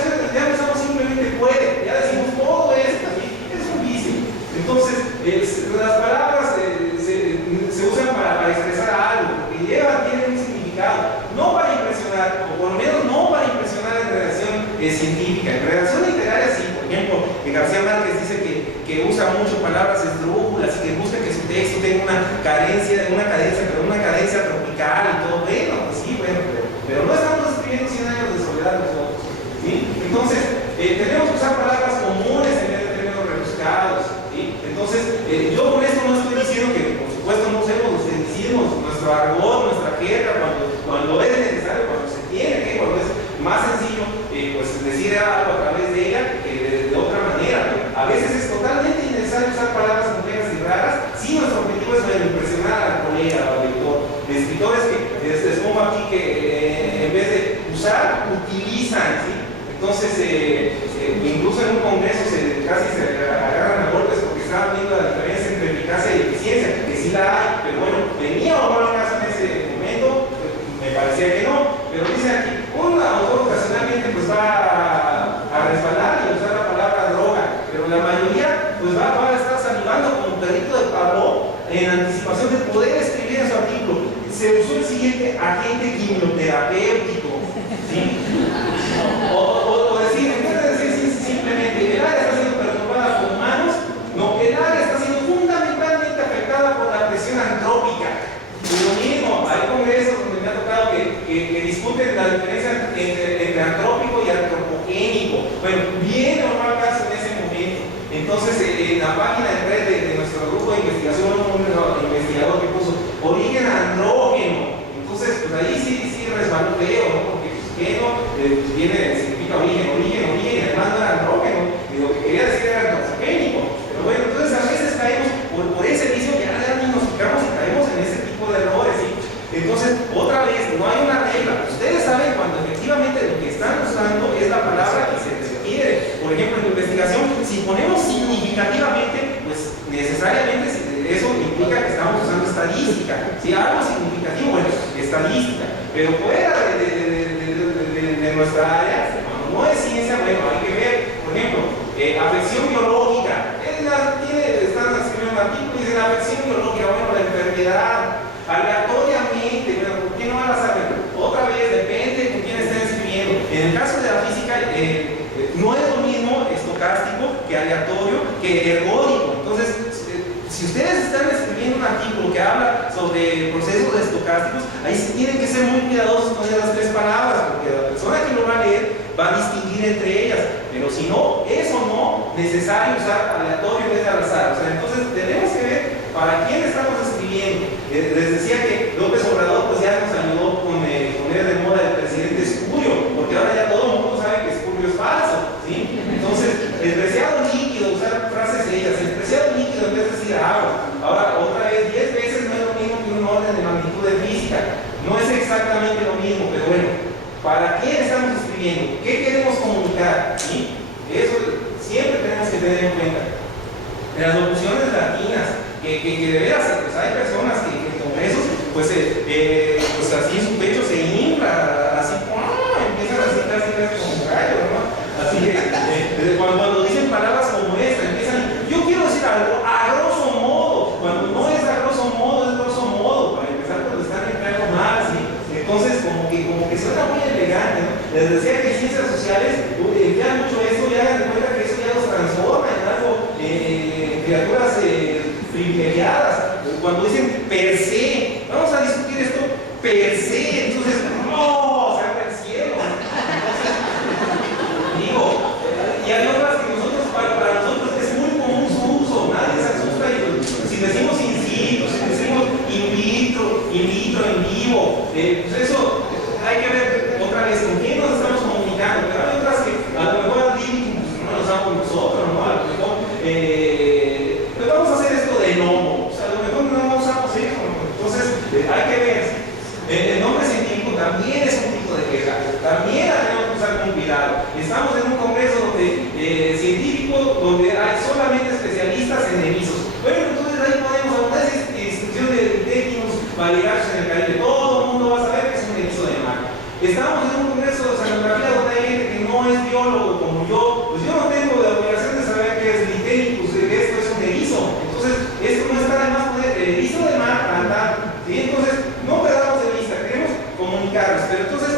simplemente puede, ya decimos todo esto, ¿sí? Es un vicio. Entonces, las palabras se usan para expresar algo, porque tienen un significado, no para impresionar, o por lo menos no para impresionar en redacción científica. En redacción literaria sí, por ejemplo, García Márquez dice que usa mucho palabras esdrújulas y que busca que su texto tenga una cadencia tropical y todo. Bueno, pues sí, pero no estamos escribiendo 100 años de soledad nosotros, ¿sí? Entonces, tenemos que usar palabras comunes en vez de términos rebuscados, ¿sí? Entonces, yo con esto no estoy diciendo que, por supuesto, no usemos los tecnicismos, nuestro argot, nuestra jerga, cuando es necesario, cuando se tiene que, cuando es más sencillo, pues decir algo a través de ella que de otra manera. A veces es totalmente innecesario usar palabras complejas y raras si nuestro objetivo es impresionar al colega o al lector. De escritores que les pongo aquí que en vez de usar, utilizan, ¿sí? Entonces, incluso en un congreso casi se agarran a golpes porque estaban viendo la diferencia entre eficacia y eficiencia, que sí la hay, pero bueno, venía o no al caso en ese momento, me parecía que no, pero dice aquí, un autor ocasionalmente pues va a respaldar y usar la palabra droga, pero la mayoría pues va a estar salivando como perrito de Pavlov en anticipación de poder escribir en su artículo. Se usó el siguiente agente quimioterapéutico, ¿sí? O decir, en vez de decir simplemente el área está siendo perturbada por humanos, no, el área está siendo fundamentalmente afectada por la presión antrópica. Y lo mismo, hay congresos donde me ha tocado que discuten la diferencia entre antrópico y antropogénico. Bueno, viene o no al caso en ese momento. Entonces, en la página de red de nuestro grupo de investigación, un investigador que puso origen andrógeno. Entonces, pues ahí sí resbaló feo, ¿no? Porque género significa origen, además no era andrógeno, y lo que quería decir era antropogénico. Pero bueno, entonces a veces caemos por ese vicio, ya ni nos fijamos y caemos en ese tipo de errores, ¿sí? Entonces, otra vez, no hay una regla. Ustedes saben cuando efectivamente lo que están usando es la palabra que se requiere. Por ejemplo, en la investigación, si ponemos significativamente, pues necesariamente eso implica que estamos usando estadística. Si algo significativo, bueno, estadística. Pero fuera de nuestra área, cuando no es ciencia, bueno, hay que ver, por ejemplo, afección biológica. Están escribiendo un artículo y dicen afección biológica, bueno, la enfermedad, aleatoriamente, bueno, ¿por qué no van a saber? Otra vez, depende con quién estén escribiendo. En el caso de la física, no es lo mismo estocástico que aleatorio que ergódico. Entonces, si ustedes están escribiendo un artículo que habla sobre procesos estocásticos, ahí sí tienen que ser muy cuidadosos con esas tres palabras, porque la persona que lo va a leer va a distinguir entre ellas. Pero si no, es o no necesario usar aleatorio en vez de al azar. O sea, entonces tenemos que ver para quién estamos escribiendo. Les decía que López Obrador pues ya nos ayudó con poner de moda el presidente espurio, porque ahora ya todo el mundo sabe que espurio es falso, ¿sí? Entonces, el preciado líquido, usar frases hechas, el preciado líquido en vez de decir agua. Ahora, otra vez, 10 veces no es lo mismo que un orden de magnitud de física. No es exactamente lo mismo, pero bueno, ¿para quién estamos escribiendo? ¿Qué queremos comunicar? ¿Sí? Eso siempre tenemos que tener en cuenta. En las locuciones latinas, que de veras, pues hay personas que en congresos, pues así en su pecho se infla, así, empiezan a citar como gallo, ¿no? Así que entonces como que suena muy elegante, ¿no? Les decía que ciencias sociales emplean mucho eso y hagan de cuenta que eso ya los transforma en algo, criaturas privilegiadas. Cuando dicen per se, vamos a discutir esto per se, entonces, no, se abre el cielo. Entonces, digo, y hay otras que nosotros, para nosotros es muy común su uso, nadie se asusta y pues, si decimos in situ, si decimos in vitro, en vivo, pues eso hay que ver otra vez con quién nos estamos comunicando, pero hay otras que a lo mejor al límite pues, no lo usamos nosotros, ¿no? A lo mejor pues vamos a hacer esto de nomo, o sea, a lo mejor no usamos eso, ¿no? Entonces hay que ver. El nombre científico también es un tipo de queja, también la tenemos que usar con cuidado. Estamos en un congreso científico donde hay solamente especialistas en erizos. Bueno, entonces ahí podemos hablar de distribución de términos variados en el Caribe. Todo el mundo va a saber que es un erizo de mar. Estamos en un congreso de oceanografía donde hay gente que no es biólogo como yo. Pues yo no tengo la obligación de saber qué es Litéricus, que esto es un erizo. Entonces, esto no está de más poder. El erizo de mar anda. ¿Sí? Entonces, no perdamos de vista, queremos comunicarnos. Pero entonces,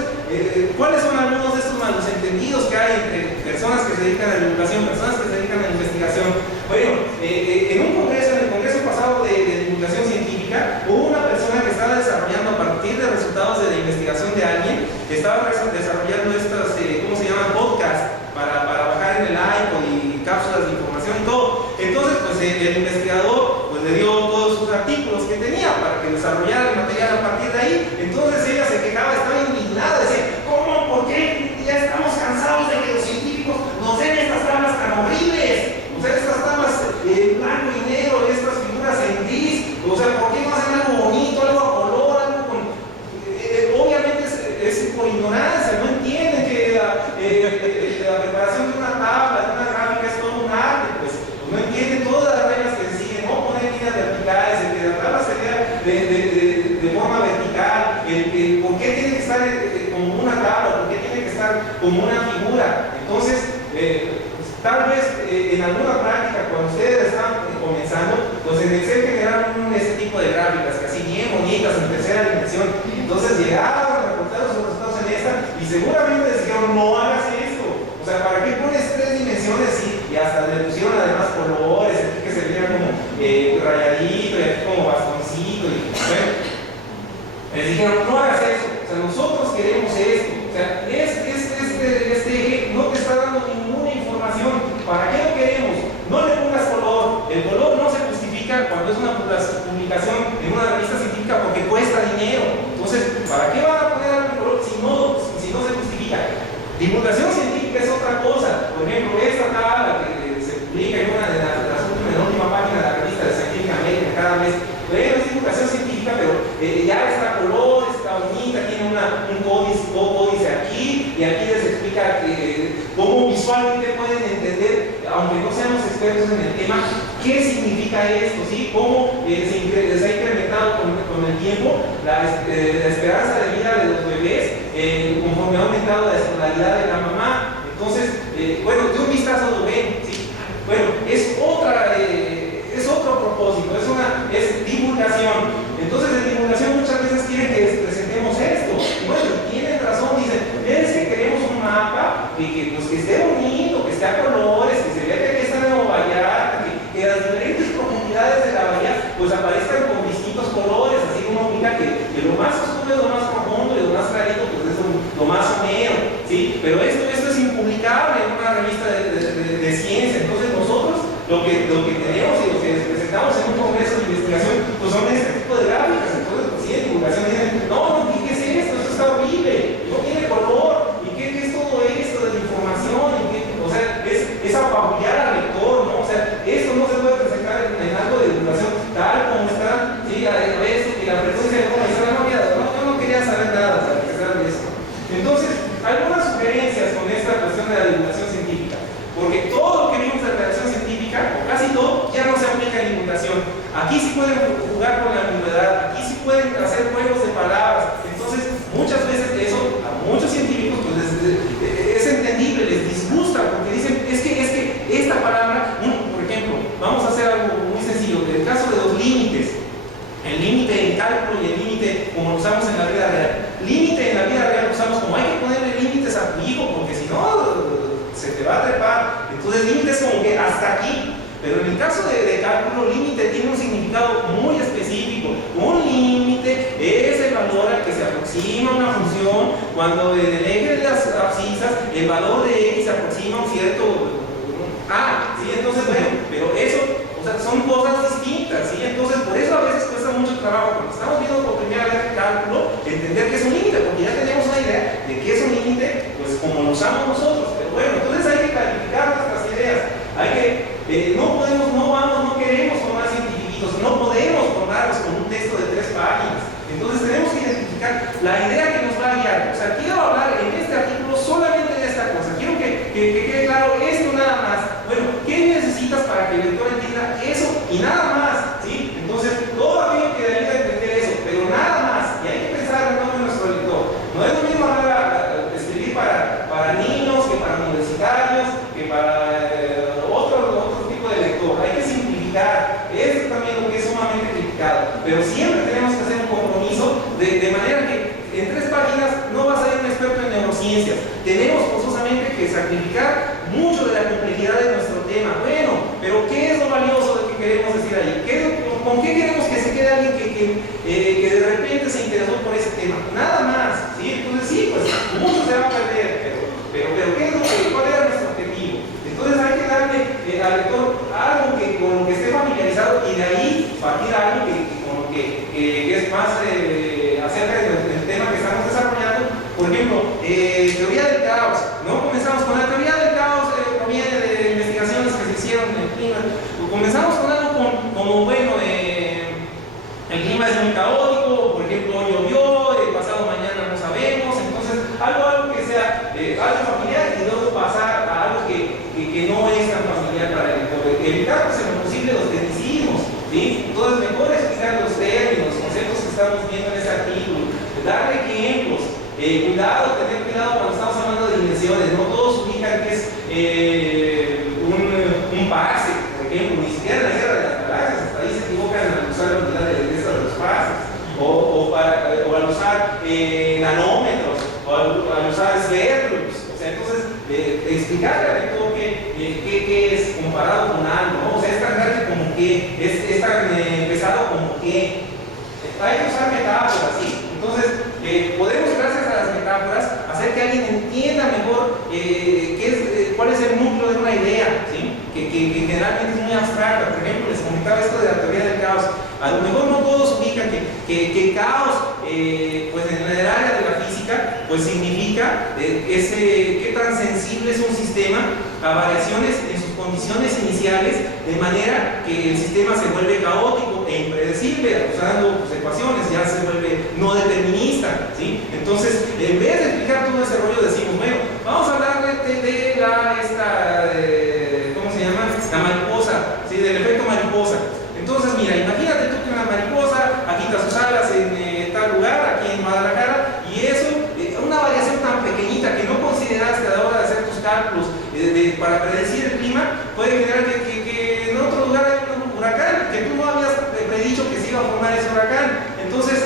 ¿cuáles son algunos de estos malos entendidos que hay entre personas que se dedican a la divulgación, personas que se dedican a la investigación? Bueno, en un congreso, en el congreso pasado de divulgación científica, hubo una persona que estaba desarrollando a partir de resultados de la investigación de alguien, que estaba desarrollando estos, ¿cómo se llaman? Podcasts para bajar en el iPod y cápsulas de información y todo. Entonces, pues el investigador pues, le dio todos sus artículos que tenía para que desarrollara el material a partir de ahí. Entonces ella se quejaba, estaba indignada, decía, ¿cómo? ¿Por qué? Ya estamos cansados de que los científicos nos den estas tablas tan horribles. O sea, estas tablas en blanco y negro, estas figuras en gris. O sea, ¿por qué no hacen algo bonito, algo a color, algo con... obviamente es por ignorancia, no entienden que la preparación de una tabla, de una gráfica es todo un arte, pues no entienden todas las reglas que se siguen, no poner líneas verticales, el que la tabla se vea de forma vertical, por qué tiene que estar como una tabla, por qué tiene que estar como una figura. Entonces, tal vez en alguna práctica, cuando ustedes están comenzando, pues en Excel generaron este tipo de gráficas, que así bien bonitas, en tercera dimensión. Entonces llegaron a reportar los resultados en esta y seguramente les dijeron, no hagas esto. O sea, ¿para qué pones 3 dimensiones? Sí, y hasta le pusieron además colores, aquí que se veía como rayadito y aquí como bastoncito. Y, bueno, les dijeron, no hagas eso. O sea, nosotros queremos esto. O sea, este eje no te está dando ninguna información. ¿Para qué lo queremos? No le pongas color. El color no se justifica cuando es una publicación en una revista científica porque cuesta dinero. Entonces, ¿para qué van a poner algo color si no se justifica? Divulgación científica es otra cosa. Por ejemplo, esta tabla que se publica en una de las última página de la revista de Scientific American cada mes. Bueno, es divulgación científica, pero ya está a color, está bonita, tiene un códice aquí, y aquí les explica cómo visualmente pueden entender, aunque no seamos expertos en el tema, qué significa esto, ¿sí? Cómo se ha incrementado con el tiempo la esperanza de vida de los bebés, conforme ha aumentado la escolaridad de la mamá. Entonces, bueno, de un vistazo lo ven, ¿sí? Bueno, es otro propósito, es divulgación. Entonces, en divulgación muchas veces quieren que presentemos esto. Y bueno, tienen razón, dicen, es que queremos un mapa que esté bonito, que esté a colores, que se vea que aquí está Nueva Vallarta, que las diferentes profundidades de la bahía pues aparezcan con distintos colores, así como ubica que lo más oscuro es lo más profundo y lo más clarito pues es lo más somero, ¿sí? Pero esto es impublicable en una revista de ciencia. Entonces nosotros lo que tenemos y lo que les presentamos en un congreso de investigación pues son este tipo de gráficas. Entonces pues sí, en divulgación dicen, no, ¿qué es esto? Esto está horrible, no tiene color, ¿y qué es todo esto de la información? O sea, es apabullar al lector, ¿no? O sea, esto no se puede presentar en algo de divulgación tal como está, sí, esto y la frecuencia de cómo está, yo no quería saber nada para empezar de eso. Entonces, algunas sugerencias con esta cuestión de la divulgación científica, porque todo lo que vimos de la redacción científica, o casi todo, ya no se aplica en divulgación. Aquí sí pueden jugar con la ambigüedad, aquí sí pueden hacer juegos de palabras. Entonces, muchas veces eso a muchos científicos pues, es entendible, les disgusta, porque dicen, es que esta palabra, por ejemplo, vamos a hacer algo muy sencillo, el caso de los límites, el límite en cálculo y el límite como lo usamos en la vida real. Límite Pero en el caso de cálculo, límite tiene un significado muy específico. Un límite es el valor al que se aproxima una función cuando en el eje de las abscisas el valor de x se aproxima a un cierto a, ¿sí? Entonces, bueno, pero eso, o sea, son cosas distintas, ¿sí? Entonces, por eso a veces cuesta mucho trabajo cuando estamos viendo por primera vez el cálculo, entender que es un límite, porque ya tenemos una idea de que es un límite, pues como lo usamos nosotros. Pero bueno, entonces hay que clarificar nuestras ideas, hay que, no queremos formar científicos, no podemos formarlos con un texto de 3 páginas. Entonces tenemos que identificar la idea que nos va a guiar. O sea, quiero hablar en este artículo solamente de esta cosa. Quiero que quede claro esto nada más. Bueno, ¿qué necesitas para que el lector entienda eso y nada más? ¿Sí? Entonces, todavía quedaría de entender eso, pero nada más. Y hay que pensar en todo nuestro lector. No es lo mismo escribir para niños que para universitarios, que para otro tipo de lector. Hay que simplificar. Eso es también lo que es sumamente criticado. Pero siempre tenemos que hacer un compromiso de manera que en 3 páginas no va a ser un experto en neurociencias. Tenemos forzosamente que sacrificar mucho de la complejidad de nuestro tema. Bueno, pero ¿qué es lo valioso de que queremos decir ahí? ¿Con qué queremos que se quede alguien que de repente se interesó por ese tema? Nada más, ¿sí? Entonces sí, pues mucho se va a perder, pero ¿qué es cuál era nuestro objetivo? Entonces hay que darle al lector algo con lo que esté familiarizado y de ahí partir a algo que es más acerca del tema que estamos desarrollando. Por ejemplo, teoría del caos, ¿no? Comenzamos con la teoría del caos, proviene de investigaciones que se hicieron en el clima. Comenzamos con algo como, bueno, el clima es muy caótico, por ejemplo, hoy llovió, pasado mañana no sabemos, entonces algo que sea algo familiar y luego pasar a algo que no es tan familiar para el lector. Evitar pues, en lo posible los tecnicismos, ¿sí? Entonces mejor explicar los términos, los conceptos que estamos viendo en este artículo, darle ejemplos. Tener cuidado cuando estamos hablando de dimensiones, no todos ubican que es un parsec, por ejemplo, ni siquiera en la guerra de las galaxias, hasta ahí se equivocan al usar la unidad de los parsecs, o al usar nanómetros, o al usar sverlux. O sea, entonces, explicarle al lector qué es comparado con algo, ¿no? O sea, es tan grande como que, es tan pesado como que. Hay que usar metáforas, ¿sí? Entonces, podemos, gracias a las metáforas, hacer que alguien entienda mejor cuál es el núcleo de una idea, ¿sí? Que generalmente es muy abstracta. Por ejemplo, les comentaba esto de la teoría del caos. A lo mejor no todos ubican que caos, pues en el área de la física, pues significa qué tan sensible es un sistema a variaciones en sus condiciones iniciales, de manera que el sistema se vuelve caótico e impredecible, usando pues, ecuaciones, ya se vuelve no determinista, ¿sí? Entonces, en vez de explicar todo ese rollo, decimos, bueno, vamos a hablar de ¿cómo se llama? La mariposa, ¿sí? Del efecto mariposa. Entonces, mira, imagínate tú que una mariposa agita sus alas en tal lugar, aquí en Guadalajara, y eso, una variación tan pequeñita que no consideraste a la hora de hacer tus cálculos para predecir el clima, puede generar que en otro lugar hay un huracán, que tú no habías predicho que se iba a formar ese huracán. Entonces,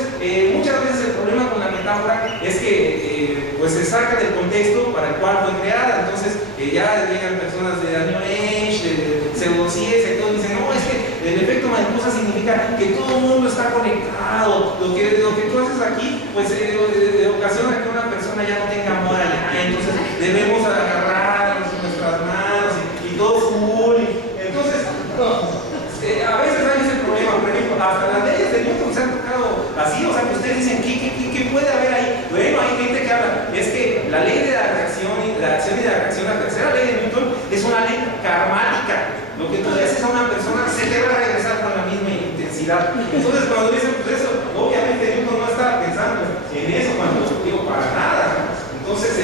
muchas veces el problema con la metáfora es que pues se saca del contexto para el cual fue creada. Entonces, ya llegan personas de New Age, de pseudociencia, y todos dicen, no, es que el efecto mariposa significa que todo el mundo está conectado. Lo que tú haces aquí, pues ocasiona que una persona ya no tenga amor allá. Entonces, debemos agarrarnos nuestras manos y todo cool. Entonces, a veces hay ese problema. Por ejemplo, hasta las leyes de Newton se han tocado así. O sea, que ustedes dicen, ¿qué puede haber ahí? Bueno, hay gente que habla. Es que la ley de la reacción y la reacción, la tercera ley de Newton, es una ley karmática. Lo que tú le haces a una persona se te va a regresar con la misma intensidad. Entonces, cuando dicen, pues eso, obviamente Newton no estaba pensando en eso cuando digo para nada. Entonces,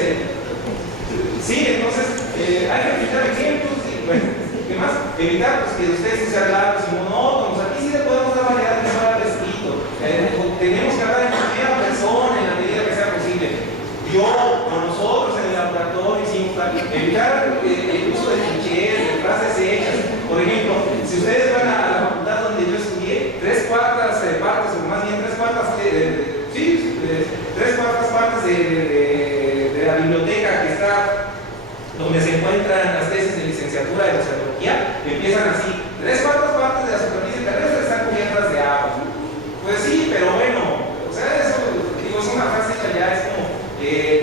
sí, entonces hay que evitar ejemplos. Bueno, ¿qué más? Evitar pues, que ustedes sean largos y monótonos. Aquí sí le podemos dar variedad de hablar de escrito. Tenemos que hablar en primera persona en la medida que sea posible. Yo o nosotros en el laboratorio hicimos evitar el uso de clichés, de frases hechas. Por ejemplo, si ustedes van a la facultad donde yo estudié, 3/4 partes, o más bien 3/4 partes de la biblioteca que está donde se encuentran las tesis de licenciatura de sociología, empiezan así. 3/4 de la superficie terrestre están cubiertas de agua. Pues sí, pero bueno, o sea, eso, digo, es una frase que ya es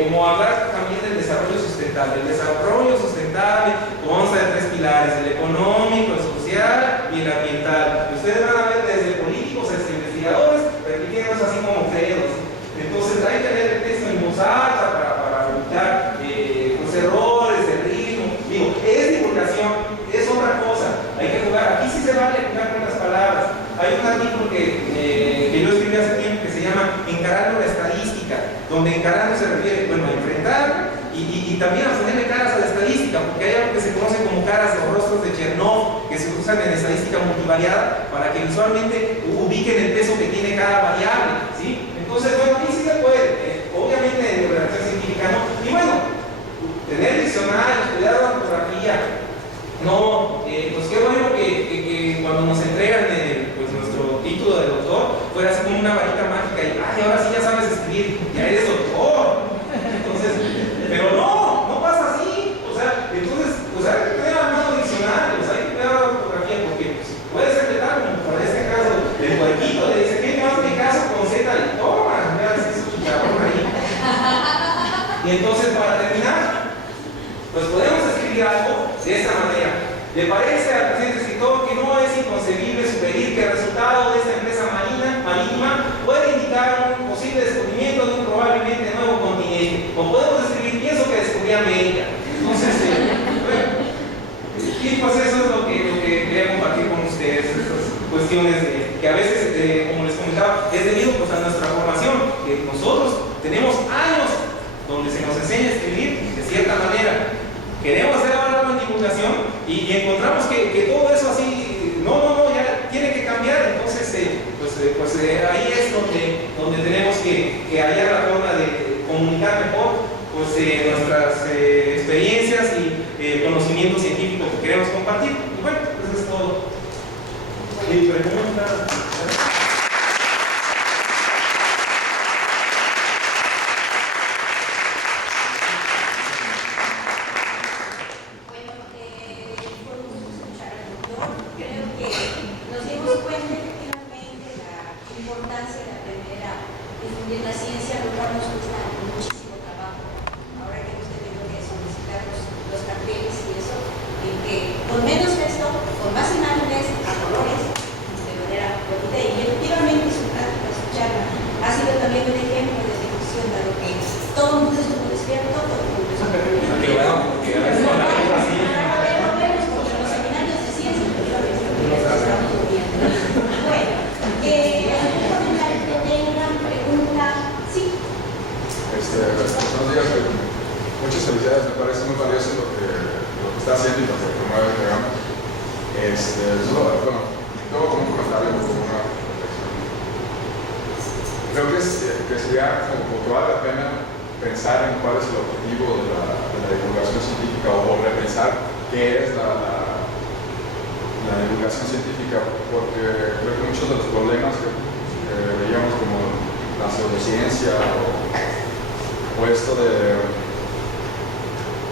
como hablar también del desarrollo sustentable. El desarrollo sustentable consta de 3 pilares: el económico, el social y el ambiental. Y ustedes van a ver desde políticos hasta investigadores repitiendo así como credos. Entonces hay que leer el texto en voz alta para evitar los errores de ritmo. Digo, es divulgación, es otra cosa. Hay que jugar, aquí sí se vale jugar con las palabras. Hay un artículo que yo escribí hace tiempo que se llama Encarando la estadística, donde encarando se refiere, bueno, a enfrentar y también a ponerle caras a la estadística, porque hay algo que se conoce como caras o rostros de Chernoff, que se usan en estadística multivariada para que visualmente ubiquen el peso que tiene cada variable, ¿sí? Entonces, bueno, aquí sí se puede, obviamente en redacción científica no. Y bueno, tener diccionarios, estudiar la ortografía, no, pues qué bueno que cuando nos entregan pues nuestro título de doctor fuera así como una varita mágica y ay, ahora sí ya sabes escribir, ya eres doctor. Entonces, pero no pasa así. O sea, entonces, pues hay que tener a mano diccionarios, hay que tener la ortografía, porque pues, puede ser de tal como para este caso, el puerquito le dice, ¿qué más mi caso con Z? Y toma, mira, así su chicharrón ahí. Y entonces, para terminar, pues podemos escribir algo de esta manera. ¿Le parece al presente escritor que no es inconcebible sugerir que el resultado de esta empresa marítima puede indicar un posible descubrimiento de un probablemente nuevo continente? O podemos escribir, pienso que descubrí América. Entonces, bueno, y pues eso es lo que quería compartir con ustedes, estas cuestiones que a veces, como les comentaba, es debido pues a nuestra formación, que nosotros tenemos años donde se nos enseña a escribir de cierta manera. Queremos hacer ahora una divulgación y encontramos que todo eso así, no, ya tiene que cambiar. Entonces, ahí es donde tenemos que hallar la forma de comunicar mejor pues, nuestras experiencias y conocimiento científico que queremos compartir. Y bueno, eso es todo. ¿Preguntas? La ciencia, lo cual nos cuesta muchísimo trabajo. Ahora que usted tiene que solicitar los carteles y eso, en que con menos texto, con más imágenes, a colores, de manera bonita y efectivamente su práctica, su charla, ha sido también un ejemplo de difusión, dado que todo el mundo estuvo despierto, todo el mundo estuvo despierto. Porque los seminarios de ciencia, efectivamente, estamos viendo. Bueno, ¿algún comentario que tengan? ¿Pregunta? Sí. Buenos días, muchas felicidades, me parece muy valioso lo que está haciendo y lo que promueve el programa. Bueno, todo como un comentario, como una reflexión. Creo que sería como que vale la pena pensar en cuál es el objetivo de la divulgación científica o repensar qué es la divulgación científica, porque creo que muchos de los problemas que veíamos como la pseudociencia o esto de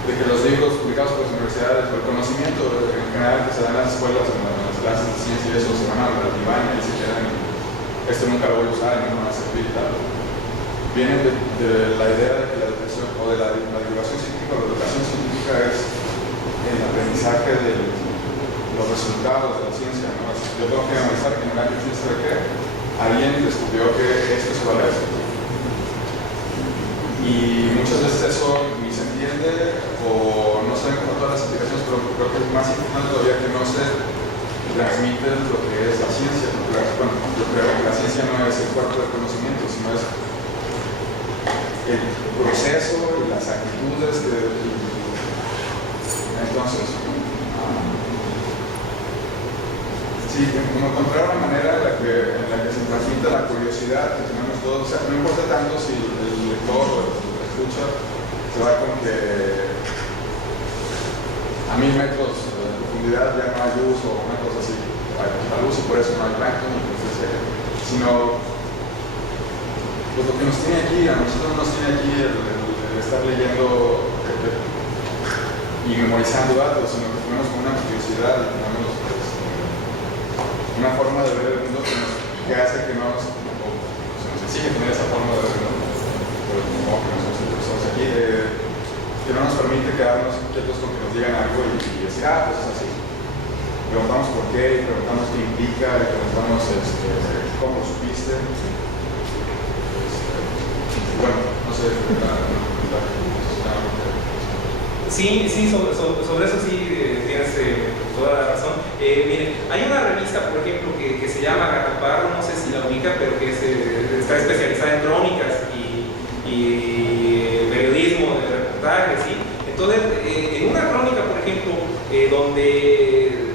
que los libros publicados por las universidades o el conocimiento en general que se dan en las escuelas, en las clases de ciencia y eso, se van a relativar y se quedan en esto nunca lo voy a usar y no me va a servir y tal. Vienen de la idea de que la educación o de la divulgación científica o la educación científica es el aprendizaje de los resultados de la ciencia, ¿no? Yo tengo que analizar que en el año de que alguien descubrió que esto es igual a esto. Y muchas veces eso ni se entiende o no se ven como todas las explicaciones, pero creo que es más importante todavía que no se transmite lo que es la ciencia. Bueno, yo creo que la ciencia no es el cuerpo del conocimiento, sino es el proceso y las actitudes que... Entonces, sí, como encontrar una manera en la que se transmita la curiosidad que tenemos todos. O sea, no importa tanto si el lector o el que escucha se va con que a 1000 metros de profundidad ya no hay luz o una cosa así. Hay la luz y por eso no hay plancton, sino pues lo que nos tiene aquí, a nosotros nos tiene aquí el estar leyendo y memorizando datos, sino que tenemos una curiosidad y tenemos una forma de ver el mundo que hace que no se nos exige tener esa forma de ver el mundo, pero como que nosotros estamos aquí, que no nos permite quedarnos quietos con que nos digan algo y decir, pues es así. Preguntamos por qué, preguntamos qué implica, preguntamos cómo lo supiste. Bueno, no sé, Sí, sobre eso sí tienes toda la razón. Miren, hay una revista, por ejemplo, que se llama Gato Pardo, no sé si la ubica, pero que está especializada en crónicas y periodismo, de reportajes, ¿sí? Entonces, en una crónica, por ejemplo, donde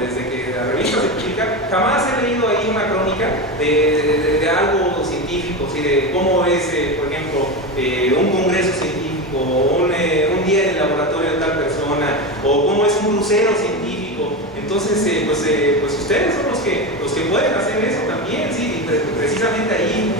desde que la revista se publica, jamás he leído ahí una crónica de algo científico, ¿sí? De cómo es, por ejemplo, un congreso científico, un día en el laboratorio de tal persona, o cómo es un crucero científico. Entonces, pues ustedes son los que pueden hacer eso también, ¿sí? Y precisamente ahí,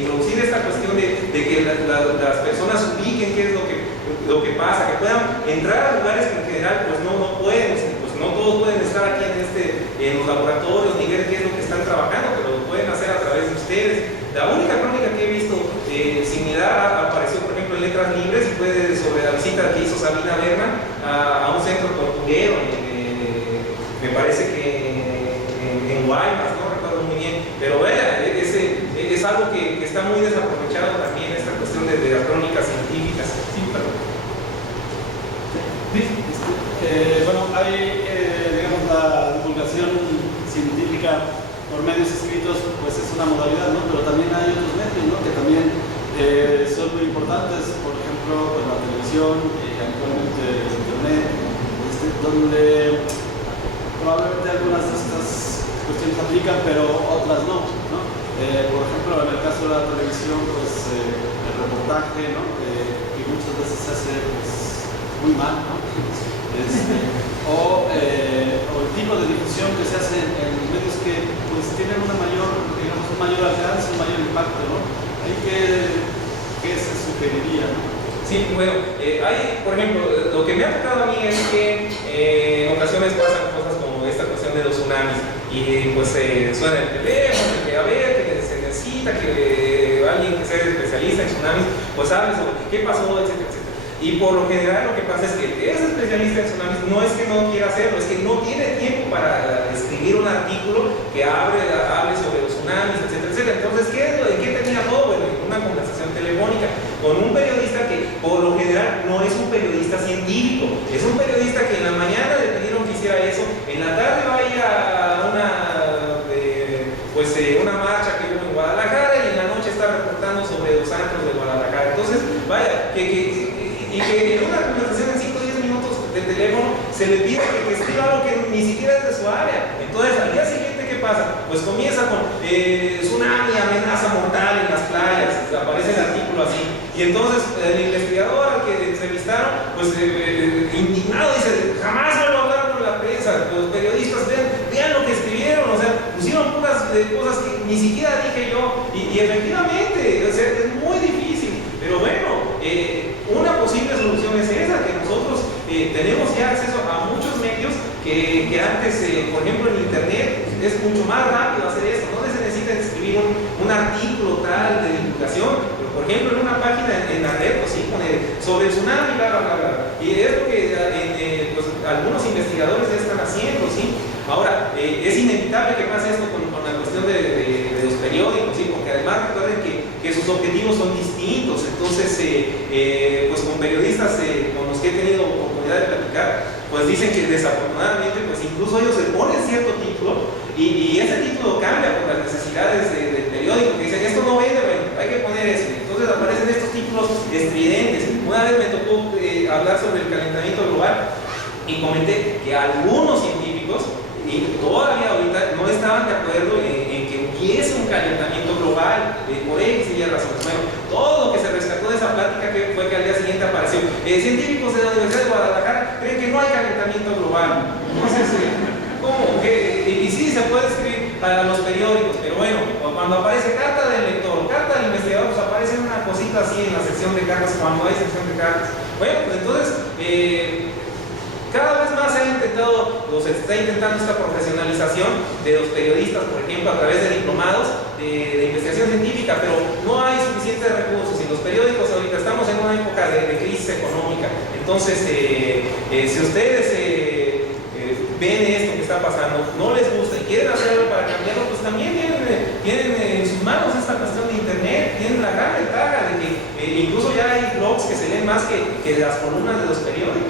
introducir esta cuestión de que las personas ubiquen qué es lo que pasa, que puedan entrar a lugares que en general pues no pueden, pues no todos pueden estar aquí en los laboratorios ni ver qué es lo que están trabajando, pero lo pueden hacer a través de ustedes. La única crónica que he visto similar apareció, por ejemplo, en Letras Libres, y fue sobre la visita que hizo Sabina Berman a un centro torturero, me parece que en Guaymas, no recuerdo muy bien, pero vaya, es algo que está muy desaprovechado también, esta cuestión de las crónicas científicas. Sí, perdón. Bueno, hay, digamos, la divulgación científica por medios escritos, pues es una modalidad, ¿no? Pero también hay otros medios, ¿no? Que también son muy importantes, por ejemplo, pues, la televisión, actualmente el internet, donde probablemente algunas de estas cuestiones aplican, pero otras no, ¿no? Por ejemplo, en el caso de la televisión, pues el reportaje, ¿no? Que muchas veces se hace pues, muy mal, ¿no? O el tipo de difusión que se hace en medios que pues tienen un mayor alcance, un mayor impacto, ¿no? Ahí ¿qué se sugeriría, ¿no? Sí, bueno, hay, por ejemplo, lo que me ha tocado a mí es que en ocasiones pasan cosas como esta cuestión de los tsunamis y pues suena el teléfono, que a ver, que se necesita que alguien que sea especialista en tsunamis pues hable sobre qué pasó, etcétera, etcétera. Y por lo general lo que pasa es que ese especialista en tsunamis no es que no quiera hacerlo, es que no tiene tiempo para escribir un artículo que hable sobre los tsunamis, etcétera, etcétera. Entonces, ¿en qué termina todo? Bueno, en una conversación telefónica con un periodista que por lo general no es un periodista científico, es un periodista que en la mañana le pidieron que hiciera eso, en la tarde va a ir a una marcha que hubo en Guadalajara y en la noche está reportando sobre los antros de Guadalajara. Entonces, vaya, y que en una conversación en 5 o 10 minutos de teléfono se le pide que escriba algo que ni siquiera es de su área. Entonces, al día siguiente, ¿qué pasa? Pues comienza con tsunami, amenaza mortal en las playas, aparece el artículo así. Y entonces el investigador al que entrevistaron, pues indignado, dice, jamás me lo hablaron con la prensa, los periodistas vean lo que escribieron, o sea, pusieron puras cosas que ni siquiera dije yo. Y efectivamente, o sea, es muy difícil, pero bueno, una posible solución es esa, que nosotros tenemos ya acceso a muchos medios que antes, por ejemplo, en internet es mucho más rápido hacer eso, no se necesita escribir un artículo tal de divulgación, pero por ejemplo en una página en la red, pues sí, pone sobre el tsunami, bla, bla, bla, bla. Y es lo que pues, algunos investigadores ya están haciendo, ¿sí? Ahora, es inevitable que pase esto con la cuestión de los periódicos, ¿sí? Porque además recuerden que sus objetivos son distintos. Entonces, pues con periodistas con los que he tenido oportunidad de platicar, pues dicen que desafortunadamente, pues incluso ellos se ponen cierto título y ese título cambia por las necesidades del periódico, que dicen, esto no vende, bueno, hay que poner eso. Entonces aparecen estos títulos estridentes. Una vez me tocó hablar sobre el calentamiento global y comenté que algunos científicos y todavía ahorita no estaban de acuerdo en que hubiese un calentamiento global por X y Y razones. Bueno, todo lo que se rescató de esa plática que fue que al día siguiente apareció científicos de la Universidad de Guadalajara creen que no hay calentamiento global. Entonces, ¿cómo? Y sí, se puede escribir para los periódicos, pero bueno, cuando aparece carta del lector, carta del investigador, pues aparece una cosita así en la sección de cartas, cuando hay sección de cartas. Bueno, pues entonces cada vez más se ha intentado se está intentando esta profesionalización de los periodistas, por ejemplo, a través de diplomados de investigación científica, pero no hay suficientes recursos y los periódicos ahorita estamos en una época de crisis económica. Entonces, si ustedes ven esto que está pasando, no les gusta y quieren hacer algo para cambiarlo, pues también tienen en sus manos esta cuestión de internet, tienen la gran ventaja de que incluso ya hay blogs que se leen más que las columnas de los periódicos.